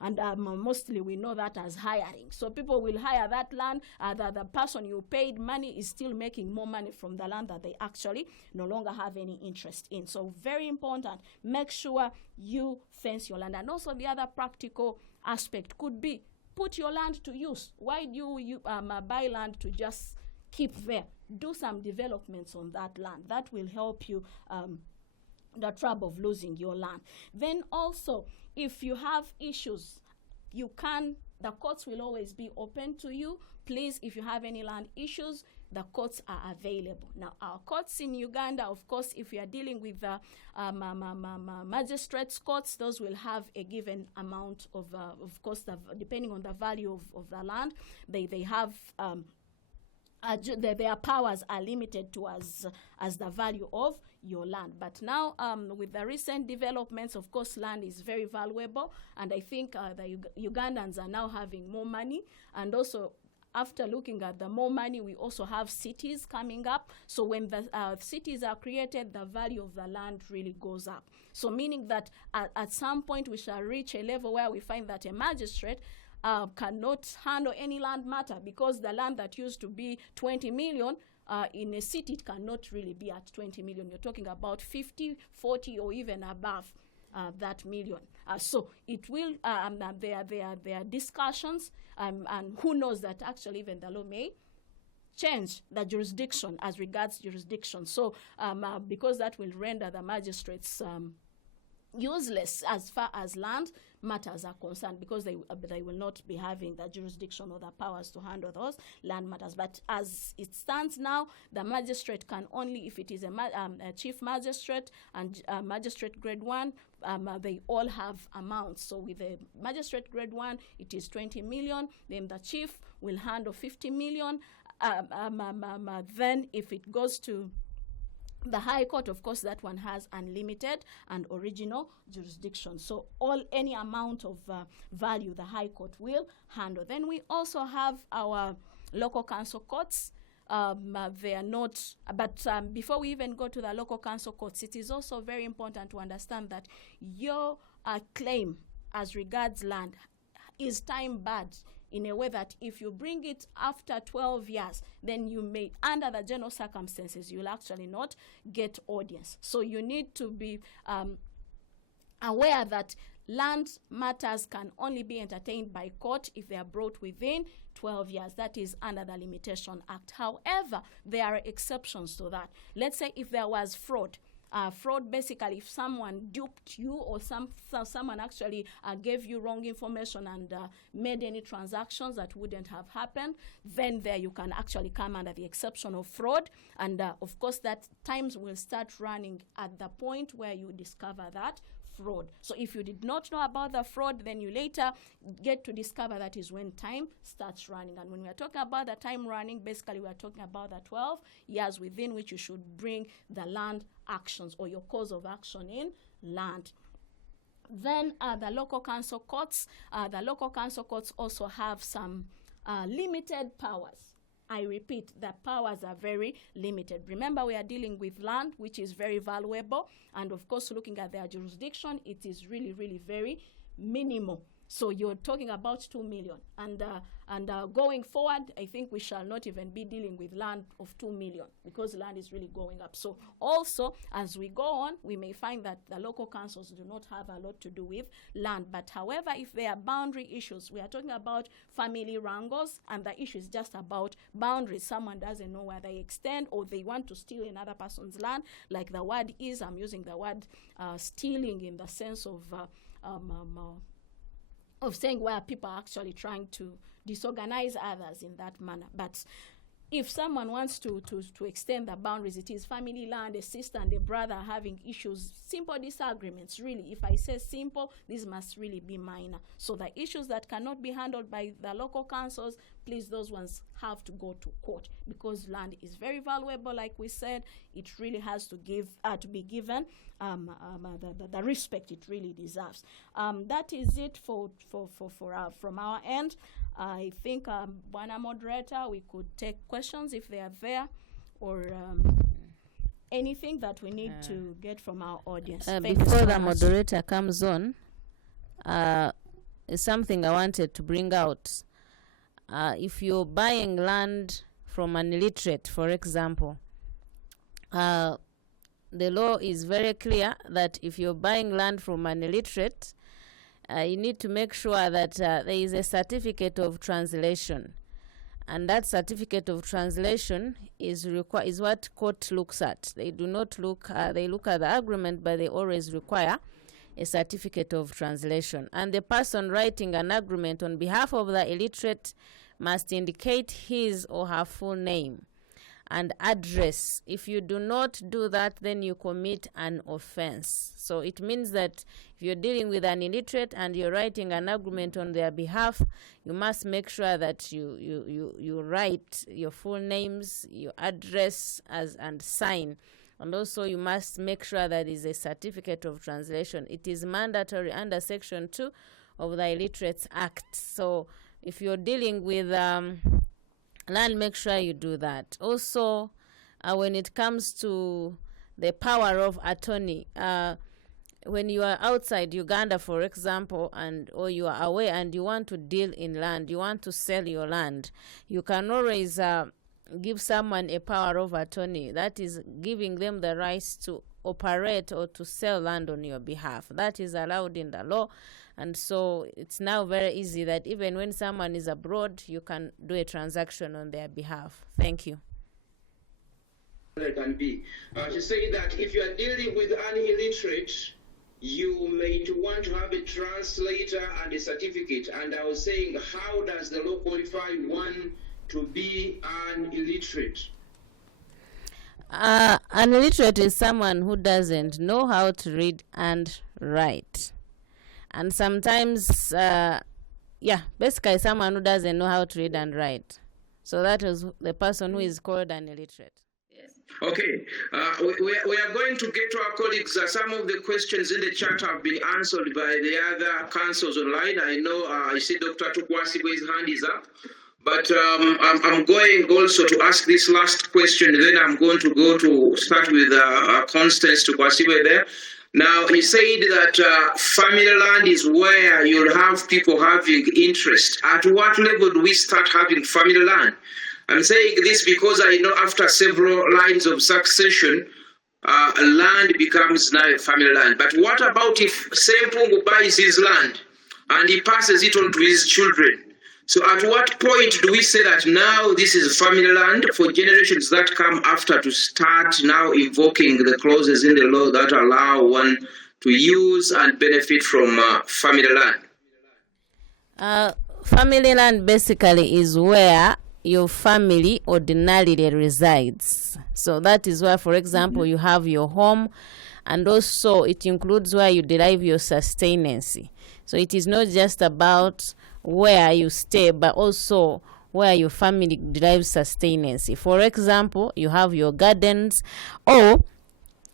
And mostly we know that as hiring. So people will hire that land. The person you paid money is still making more money from the land that they actually no longer have any interest in. So very important, make sure you fence your land. And also the other practical aspect could be put your land to use. Why do you buy land to just keep there? Do some developments on that land. That will help you the trouble of losing your land. Then also, if you have issues, the courts will always be open to you. Please, if you have any land issues, the courts are available. Now, our courts in Uganda, of course, if you are dealing with the magistrates' courts, those will have a given amount of course, depending on the value of the land, they have their powers are limited to as the value of your land. But now, with the recent developments, of course, land is very valuable, and I think the Ugandans are now having more money. And also, after looking at the more money, we also have cities coming up. So when the cities are created, the value of the land really goes up. So meaning that at some point we shall reach a level where we find that a magistrate cannot handle any land matter, because the land that used to be 20 million in a city, it cannot really be at 20 million. You're talking about 50, 40, or even above that million. So it will, there are discussions, and who knows that actually even the law may change the jurisdiction as regards jurisdiction. So because that will render the magistrates useless as far as land matters are concerned, because they will not be having the jurisdiction or the powers to handle those land matters. But as it stands now, the magistrate can only, if it is a chief magistrate and magistrate grade 1, they all have amounts. So with the magistrate grade 1, it is 20 million. Then the chief will handle 50 million. Then if it goes to the High Court, of course, that one has unlimited and original jurisdiction. So any amount of value the High Court will handle. Then we also have our local council courts. They are not, but before we even go to the local council courts, it is also very important to understand that your claim as regards land is time-barred, in a way that if you bring it after 12 years, then you may, under the general circumstances, you'll actually not get audience. So you need to be aware that land matters can only be entertained by court if they are brought within 12 years. That is under the Limitation Act. However, there are exceptions to that. Let's say if there was fraud. Fraud, basically, if someone duped you or someone actually gave you wrong information and made any transactions that wouldn't have happened, then there you can actually come under the exception of fraud. And of course, that times will start running at the point where you discover that fraud. So if you did not know about the fraud, then you later get to discover that is when time starts running. And when we are talking about the time running, basically we are talking about the 12 years within which you should bring the land actions or your cause of action in land. Then the local council courts. The local council courts also have some limited powers. I repeat, the powers are very limited. Remember, we are dealing with land, which is very valuable. And of course, looking at their jurisdiction, it is really, really very minimal. So you're talking about 2 million. And going forward, I think we shall not even be dealing with land of 2 million because land is really going up. So also, as we go on, we may find that the local councils do not have a lot to do with land. But however, if there are boundary issues, we are talking about family wrangles, and the issue is just about boundaries. Someone doesn't know where they extend, or they want to steal another person's land, like the word is, I'm using the word stealing in the sense of saying where people are actually trying to disorganize others in that manner. But if someone wants to extend the boundaries, it is family land, a sister and a brother having issues, simple disagreements, really. If I say simple, this must really be minor. So the issues that cannot be handled by the local councils, please, those ones have to go to court, because land is very valuable. Like we said, it really has to be given the respect it really deserves. That is it from our end. I think, Bwana Moderator, we could take questions if they are there, or anything that we need to get from our audience. Before the moderator comes on, something I wanted to bring out. If you're buying land from an illiterate, for example, the law is very clear that if you're buying land from an illiterate, you need to make sure that there is a certificate of translation, and that certificate of translation is what court looks at. They do not look. They look at the agreement, but they always require a certificate of translation. And the person writing an agreement on behalf of the illiterate must indicate his or her full name and address. If you do not do that, then you commit an offense. So it means that if you're dealing with an illiterate and you're writing an agreement on their behalf, you must make sure that you write your full names, your address, and sign. And also you must make sure that is a certificate of translation. It is mandatory under Section 2 of the Illiterates Act. So if you're dealing with land, make sure you do that. Also, when it comes to the power of attorney, when you are outside Uganda, for example, or you are away and you want to deal in land, you want to sell your land, you can always give someone a power of attorney. That is giving them the rights to operate or to sell land on your behalf. That is allowed in the law. And so it's now very easy that even when someone is abroad, you can do a transaction on their behalf. Thank you. Can be. She said that if you are dealing with an illiterate, you may want to have a translator and a certificate. And I was saying, how does the law qualify one to be an illiterate? An illiterate is someone who doesn't know how to read and write. And sometimes, basically someone who doesn't know how to read and write. So that is the person who is called an illiterate. Yes. Okay. We are going to get to our colleagues. Some of the questions in the chat have been answered by the other councils online. I know I see Dr. Tukwasibo's hand is up. But I'm going also to ask this last question. Then I'm going to start with Constance Tukwasibo there. Now, he said that family land is where you'll have people having interest. At what level do we start having family land? I'm saying this because I know after several lines of succession, land becomes now a family land. But what about if Sempungu buys his land and he passes it on to his children? So at what point do we say that now this is family land for generations that come after to start now invoking the clauses in the law that allow one to use and benefit from family land? Family land basically is where your family ordinarily resides. So that is where, for example, you have your home and also it includes where you derive your sustenance. So it is not just about where you stay, but also where your family derives sustenance. For example, you have your gardens, or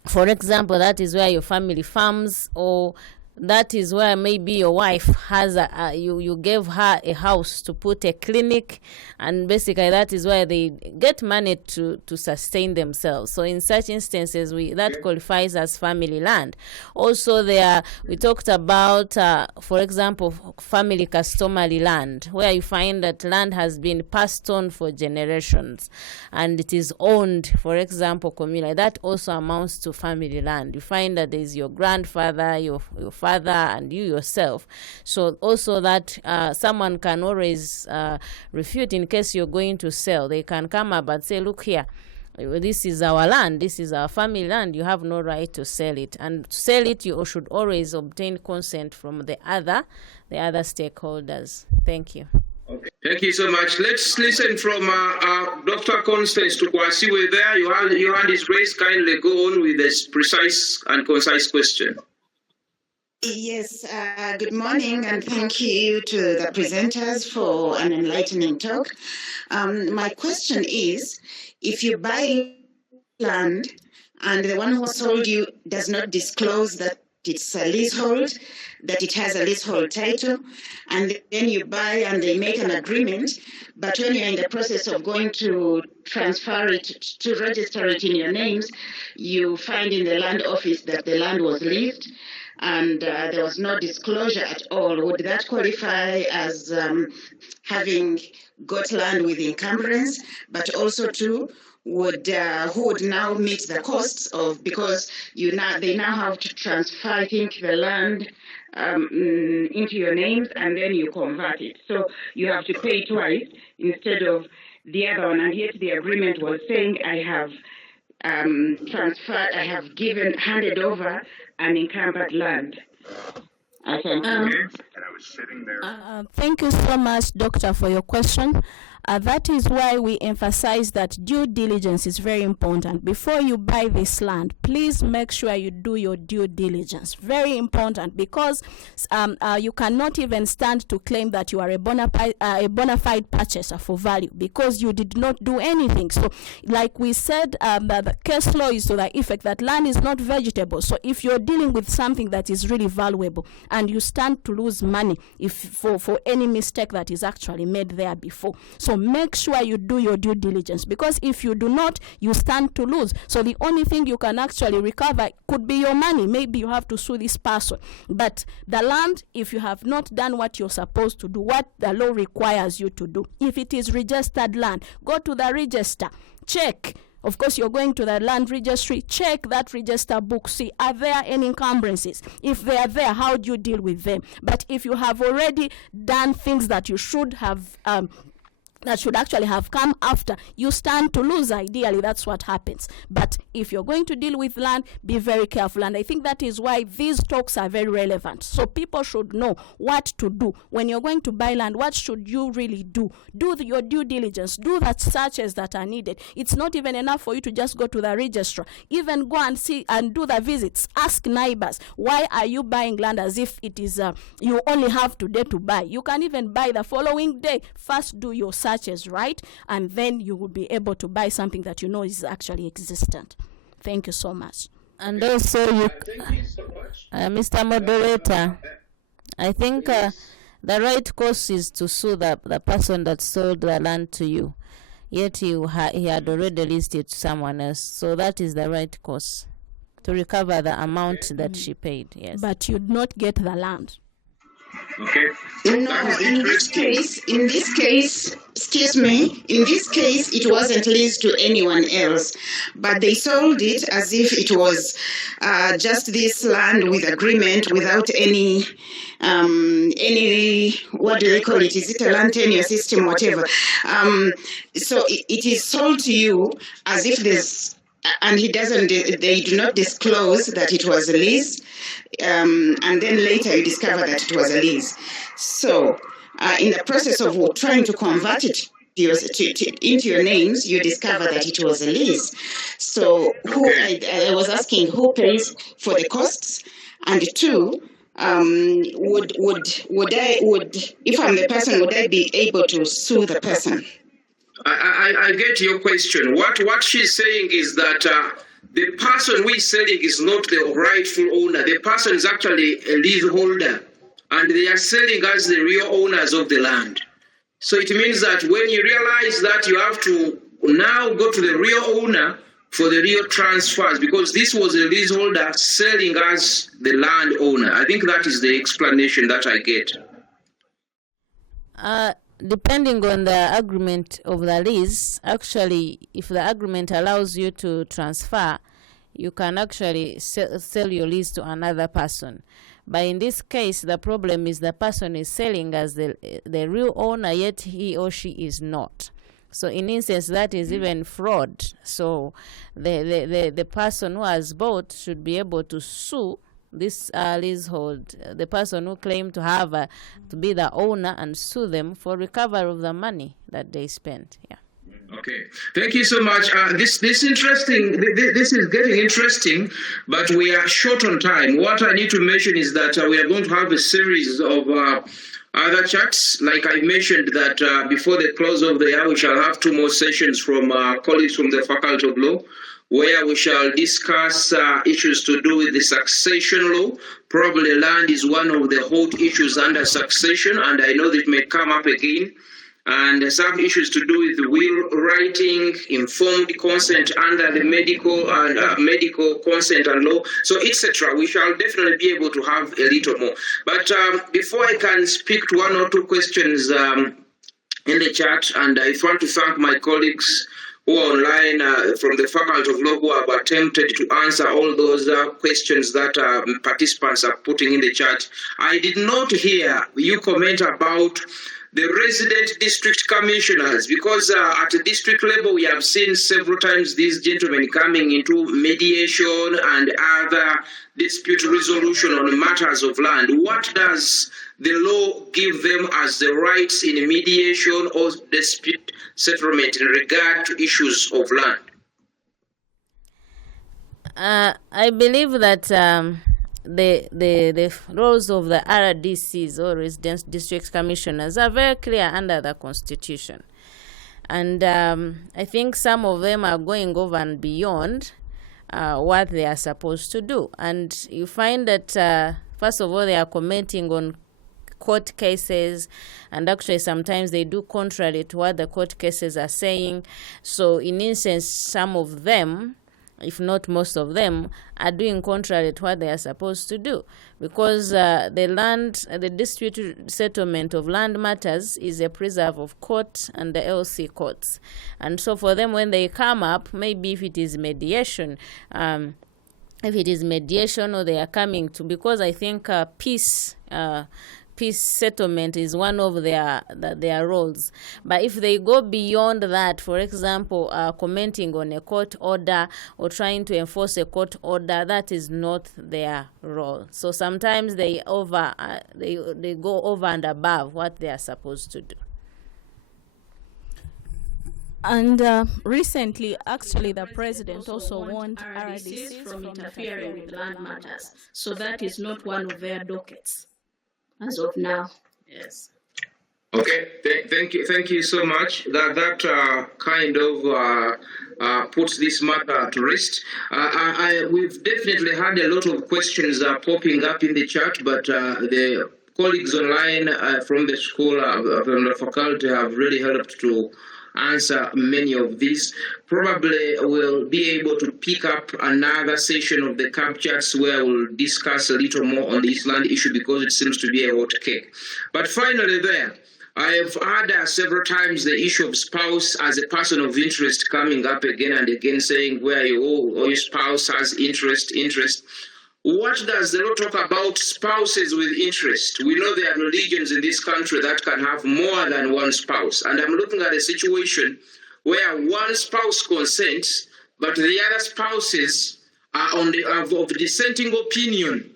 for example, that is where your family farms, or that is where maybe your wife has you gave her a house to put a clinic, and basically that is where they get money to sustain themselves. So in such instances, that qualifies as family land. Also, we talked about, for example, family customary land, where you find that land has been passed on for generations and it is owned, for example, communally. That also amounts to family land. You find that there is your grandfather, your father, and you yourself. So also that someone can always refute in case you're going to sell. They can come up and say, look here, this is our land, this is our family land, you have no right to sell it. And to sell it, you should always obtain consent from the other stakeholders. Thank you. Okay. Thank you so much. Let's listen from Dr. Constance Tukwasiwe there. Your hand is raised. Kindly go on with this precise and concise question. Yes, good morning, and thank you to the presenters for an enlightening talk. My question is, if you buy land and the one who sold you does not disclose that it's a leasehold, that it has a leasehold title, and then you buy and they make an agreement, but when you're in the process of going to transfer it, to register it in your names, you find in the land office that the land was leased, and there was no disclosure at all. Would that qualify as having got land with encumbrance, but also too, who would now meet the costs of, because they now have to transfer, I think, the land into your names, and then you convert it. So you have to pay twice instead of the other one, and yet the agreement was saying I have handed over an encumbered land. Thank you so much, Doctor, for your question. That is why we emphasize that due diligence is very important. Before you buy this land, please make sure you do your due diligence. Very important, because you cannot even stand to claim that you are a bona fide purchaser for value, because you did not do anything. So, like we said, the case law is to the effect that land is not vegetable. So, if you're dealing with something that is really valuable and you stand to lose money for any mistake that is actually made there before. So make sure you do your due diligence, because if you do not, you stand to lose. So the only thing you can actually recover could be your money. Maybe you have to sue this person. But the land, if you have not done what you're supposed to do, what the law requires you to do, if it is registered land, go to the register, check. Of course, you're going to the land registry, check that register book, see, are there any encumbrances? If they are there, how do you deal with them? But if you have already done things that you should have, that should actually have come after, you stand to lose. Ideally, that's what happens. But if you're going to deal with land, be very careful. And I think that is why these talks are very relevant. So people should know what to do. When you're going to buy land, what should you really do? Do your due diligence. Do the searches that are needed. It's not even enough for you to just go to the registrar. Even go and see and do the visits. Ask neighbors, why are you buying land as if it is you only have today to buy? You can even buy the following day. First, do your searches, right? And then you will be able to buy something that you know is actually existent. Thank you so much. And also, Thank you so much. Mr. Moderator, I think the right course is to sue the person that sold the land to you, yet he had already leased it to someone else. So that is the right course, to recover the amount that she paid. Yes. But you'd not get the land. Okay. No, in this case, excuse me, in this case, it wasn't leased to anyone else, but they sold it as if it was just this land with agreement without any, what do they call it? Is it a land tenure system, whatever? So it is sold to you as if there's, and they do not disclose that it was a lease, and then later you discover that it was a lease. So in the process of trying to convert it into your names, you discover that it was a lease. So I was asking who pays for the costs, and two, if I'm the person, would I be able to sue the person? I get your question. What she's saying is that the person who is selling is not the rightful owner. The person is actually a leaseholder, and they are selling as the real owners of the land. So it means that when you realize that, you have to now go to the real owner for the real transfers, because this was a leaseholder selling as the land owner. I think that is the explanation that I get. Depending on the agreement of the lease, actually, if the agreement allows you to transfer, you can actually sell your lease to another person. But in this case, the problem is the person is selling as the real owner, yet he or she is not. So in instance, that is even fraud. So the person who has bought should be able to sue this leasehold, the person who claimed to have to be the owner, and sue them for recovery of the money that they spent. Yeah. Okay, thank you so much. This interesting. This is getting interesting, but we are short on time. What I need to mention is that we are going to have a series of other chats. Like I mentioned, that before the close of the year, we shall have 2 more sessions from colleagues from the Faculty of Law, where we shall discuss issues to do with the succession law. Probably land is one of the hot issues under succession, and I know that it may come up again. And some issues to do with the will writing, informed consent under the medical and medical consent and law, so etc. We shall definitely be able to have a little more. But before I can speak to 1 or 2 questions in the chat, and I want to thank my colleagues who are online from the Faculty of Law who have attempted to answer all those questions that participants are putting in the chat. I did not hear you comment about the resident district commissioners, because at a district level we have seen several times these gentlemen coming into mediation and other dispute resolution on matters of land. What does the law give them as the rights in mediation or dispute settlement in regard to issues of land? I believe that the roles of the RDCs, or resident district commissioners, are very clear under the Constitution, and I think some of them are going over and beyond what they are supposed to do. And you find that first of all, they are commenting on court cases, and actually sometimes they do contrary to what the court cases are saying. So in instance, some of them, if not most of them, are doing contrary to what they are supposed to do, because the dispute settlement of land matters is a preserve of court and the LC courts. And so for them, when they come up, maybe if it is mediation, or they are coming to, because I think peace settlement is one of their roles. But if they go beyond that, for example, commenting on a court order or trying to enforce a court order, that is not their role. So sometimes they go over and above what they are supposed to do. And recently, actually, the president also warned RDCs from interfering with land matters. So that is not one of their dockets as of now. Yes. Okay, thank you so much. That kind of puts this matter to rest. We've definitely had a lot of questions popping up in the chat, but the colleagues online from the school, from the faculty, have really helped to answer many of these. Probably we'll be able to pick up another session of the KAB Chats where we'll discuss a little more on this land issue, because it seems to be a hot cake. But finally there, I have had several times the issue of spouse as a person of interest coming up again and again, saying where your spouse has interest. What does the law talk about spouses with interest? We know there are religions in this country that can have more than one spouse. And I'm looking at a situation where one spouse consents, but the other spouses are of dissenting opinion.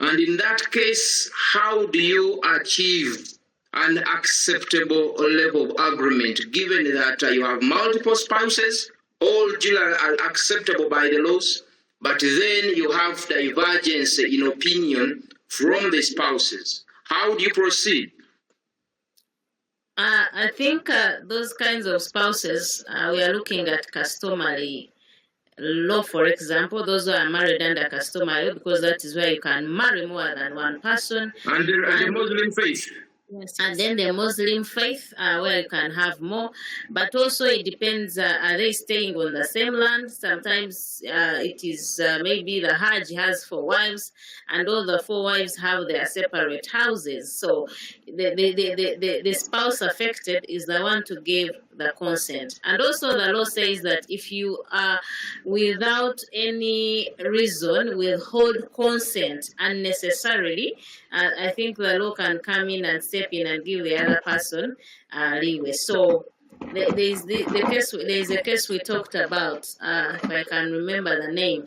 And in that case, how do you achieve an acceptable level of agreement, given that you have multiple spouses, all children are acceptable by the laws, but then you have divergence in opinion from the spouses. How do you proceed? I think those kinds of spouses, we are looking at customary law, for example, those who are married under customary law, because that is where you can marry more than one person. And the Muslim faith. Yes. And then the Muslim faith, where you can have more, but also it depends, are they staying on the same land? Sometimes it is maybe the Hajj has 4 wives, and all the 4 wives have their separate houses. So the spouse affected is the one to give the consent. And also the law says that if you are without any reason withhold consent unnecessarily, I think the law can come in and step in and give the other person leeway. So there is a case we talked about, if I can remember the name,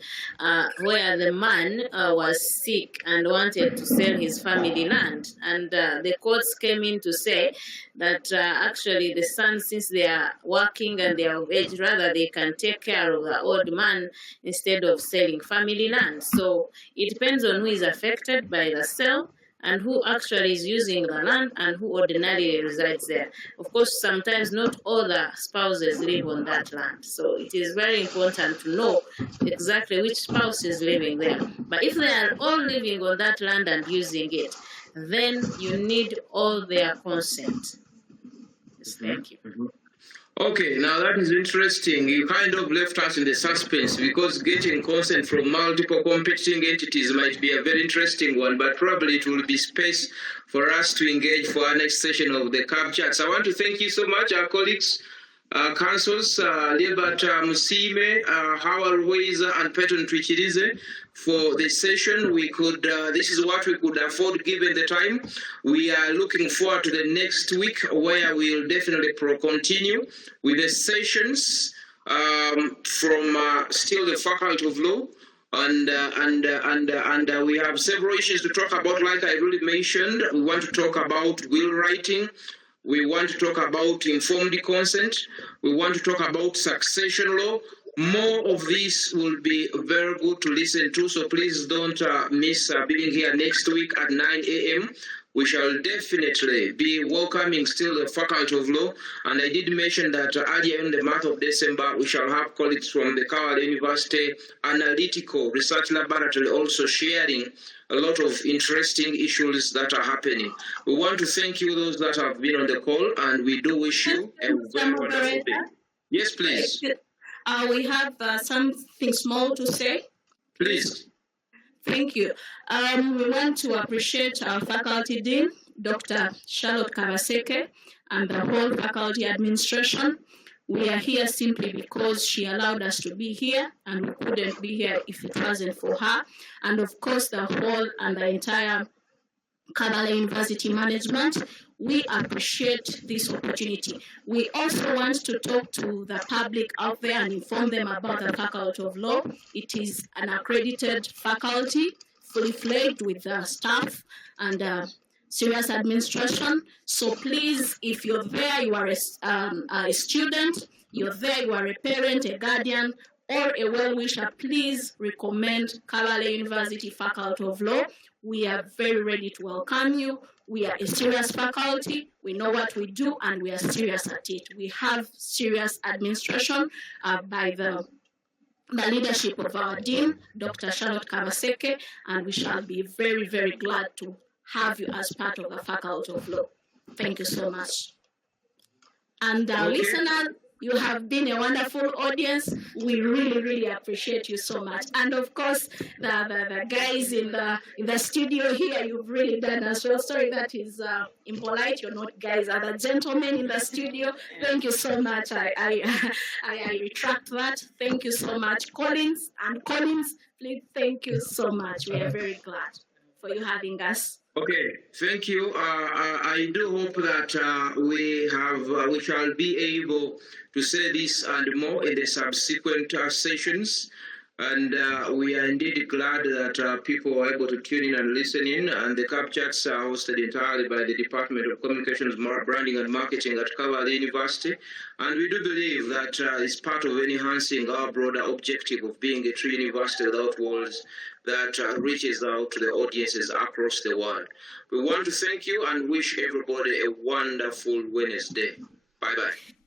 where the man was sick and wanted to sell his family land, and the courts came in to say that actually the son, since they are working and they are of age, rather they can take care of the old man instead of selling family land. So it depends on who is affected by the sale and who actually is using the land and who ordinarily resides there. Of course, sometimes not all the spouses live on that land. So it is very important to know exactly which spouse is living there. But if they are all living on that land and using it, then you need all their consent. Yes, thank you. Okay, now that is interesting. You kind of left us in the suspense, because getting consent from multiple competing entities might be a very interesting one, but probably it will be space for us to engage for our next session of the KAB Chats. I want to thank you so much, our colleagues, councils, Lilibet, Musiime, Hawa, Ruhweza, and Parton Kwikiriza, for this session. We could, this is what we could afford given the time. We are looking forward to the next week, where we'll definitely continue with the sessions from still the Faculty of Law. And we have several issues to talk about, like I already mentioned. We want to talk about will writing. We want to talk about informed consent. We want to talk about succession law. More of this will be very good to listen to, so please don't miss being here next week at 9 a.m. We shall definitely be welcoming still the Faculty of Law, and I did mention that earlier in the month of December, we shall have colleagues from the Kabale University Analytical Research Laboratory also sharing a lot of interesting issues that are happening. We want to thank you, those that have been on the call, and we do wish you a very wonderful day. Yes, please. We have something small to say. Please. Thank you. We want to appreciate our faculty dean, Dr. Charlotte Kabaseke, and the whole faculty administration. We are here simply because she allowed us to be here, and we couldn't be here if it wasn't for her. And of course, the whole and the entire Kabale University management. We appreciate this opportunity. We also want to talk to the public out there and inform them about the Faculty of Law. It is an accredited faculty, fully fledged with staff and serious administration. So please, if you're there, you are a student, you're there, you are a parent, a guardian, or a well-wisher, please recommend Kabale University Faculty of Law. We are very ready to welcome you. We are a serious faculty. We know what we do, and we are serious at it. We have serious administration by the leadership of our dean, Dr. Charlotte Kabaseke, and we shall be very, very glad to have you as part of the Faculty of Law. Thank you so much. And listeners, you have been a wonderful audience. We really, really appreciate you so much. And of course, the guys in the studio here, you've really done as well. Sorry, that is impolite. You're not guys, are the gentlemen in the studio. Thank you so much. I retract that. Thank you so much, Collins. And Collins, please, thank you so much. We are very glad for you having us. Okay, thank you. I do hope that we shall be able to say this and more in the subsequent sessions. And we are indeed glad that people are able to tune in and listen in. And the KAB Chats are hosted entirely by the Department of Communications, Branding and Marketing at Kabale University. And we do believe that it's part of enhancing our broader objective of being a true university without walls that reaches out to the audiences across the world. We want to thank you and wish everybody a wonderful Wednesday. Bye-bye.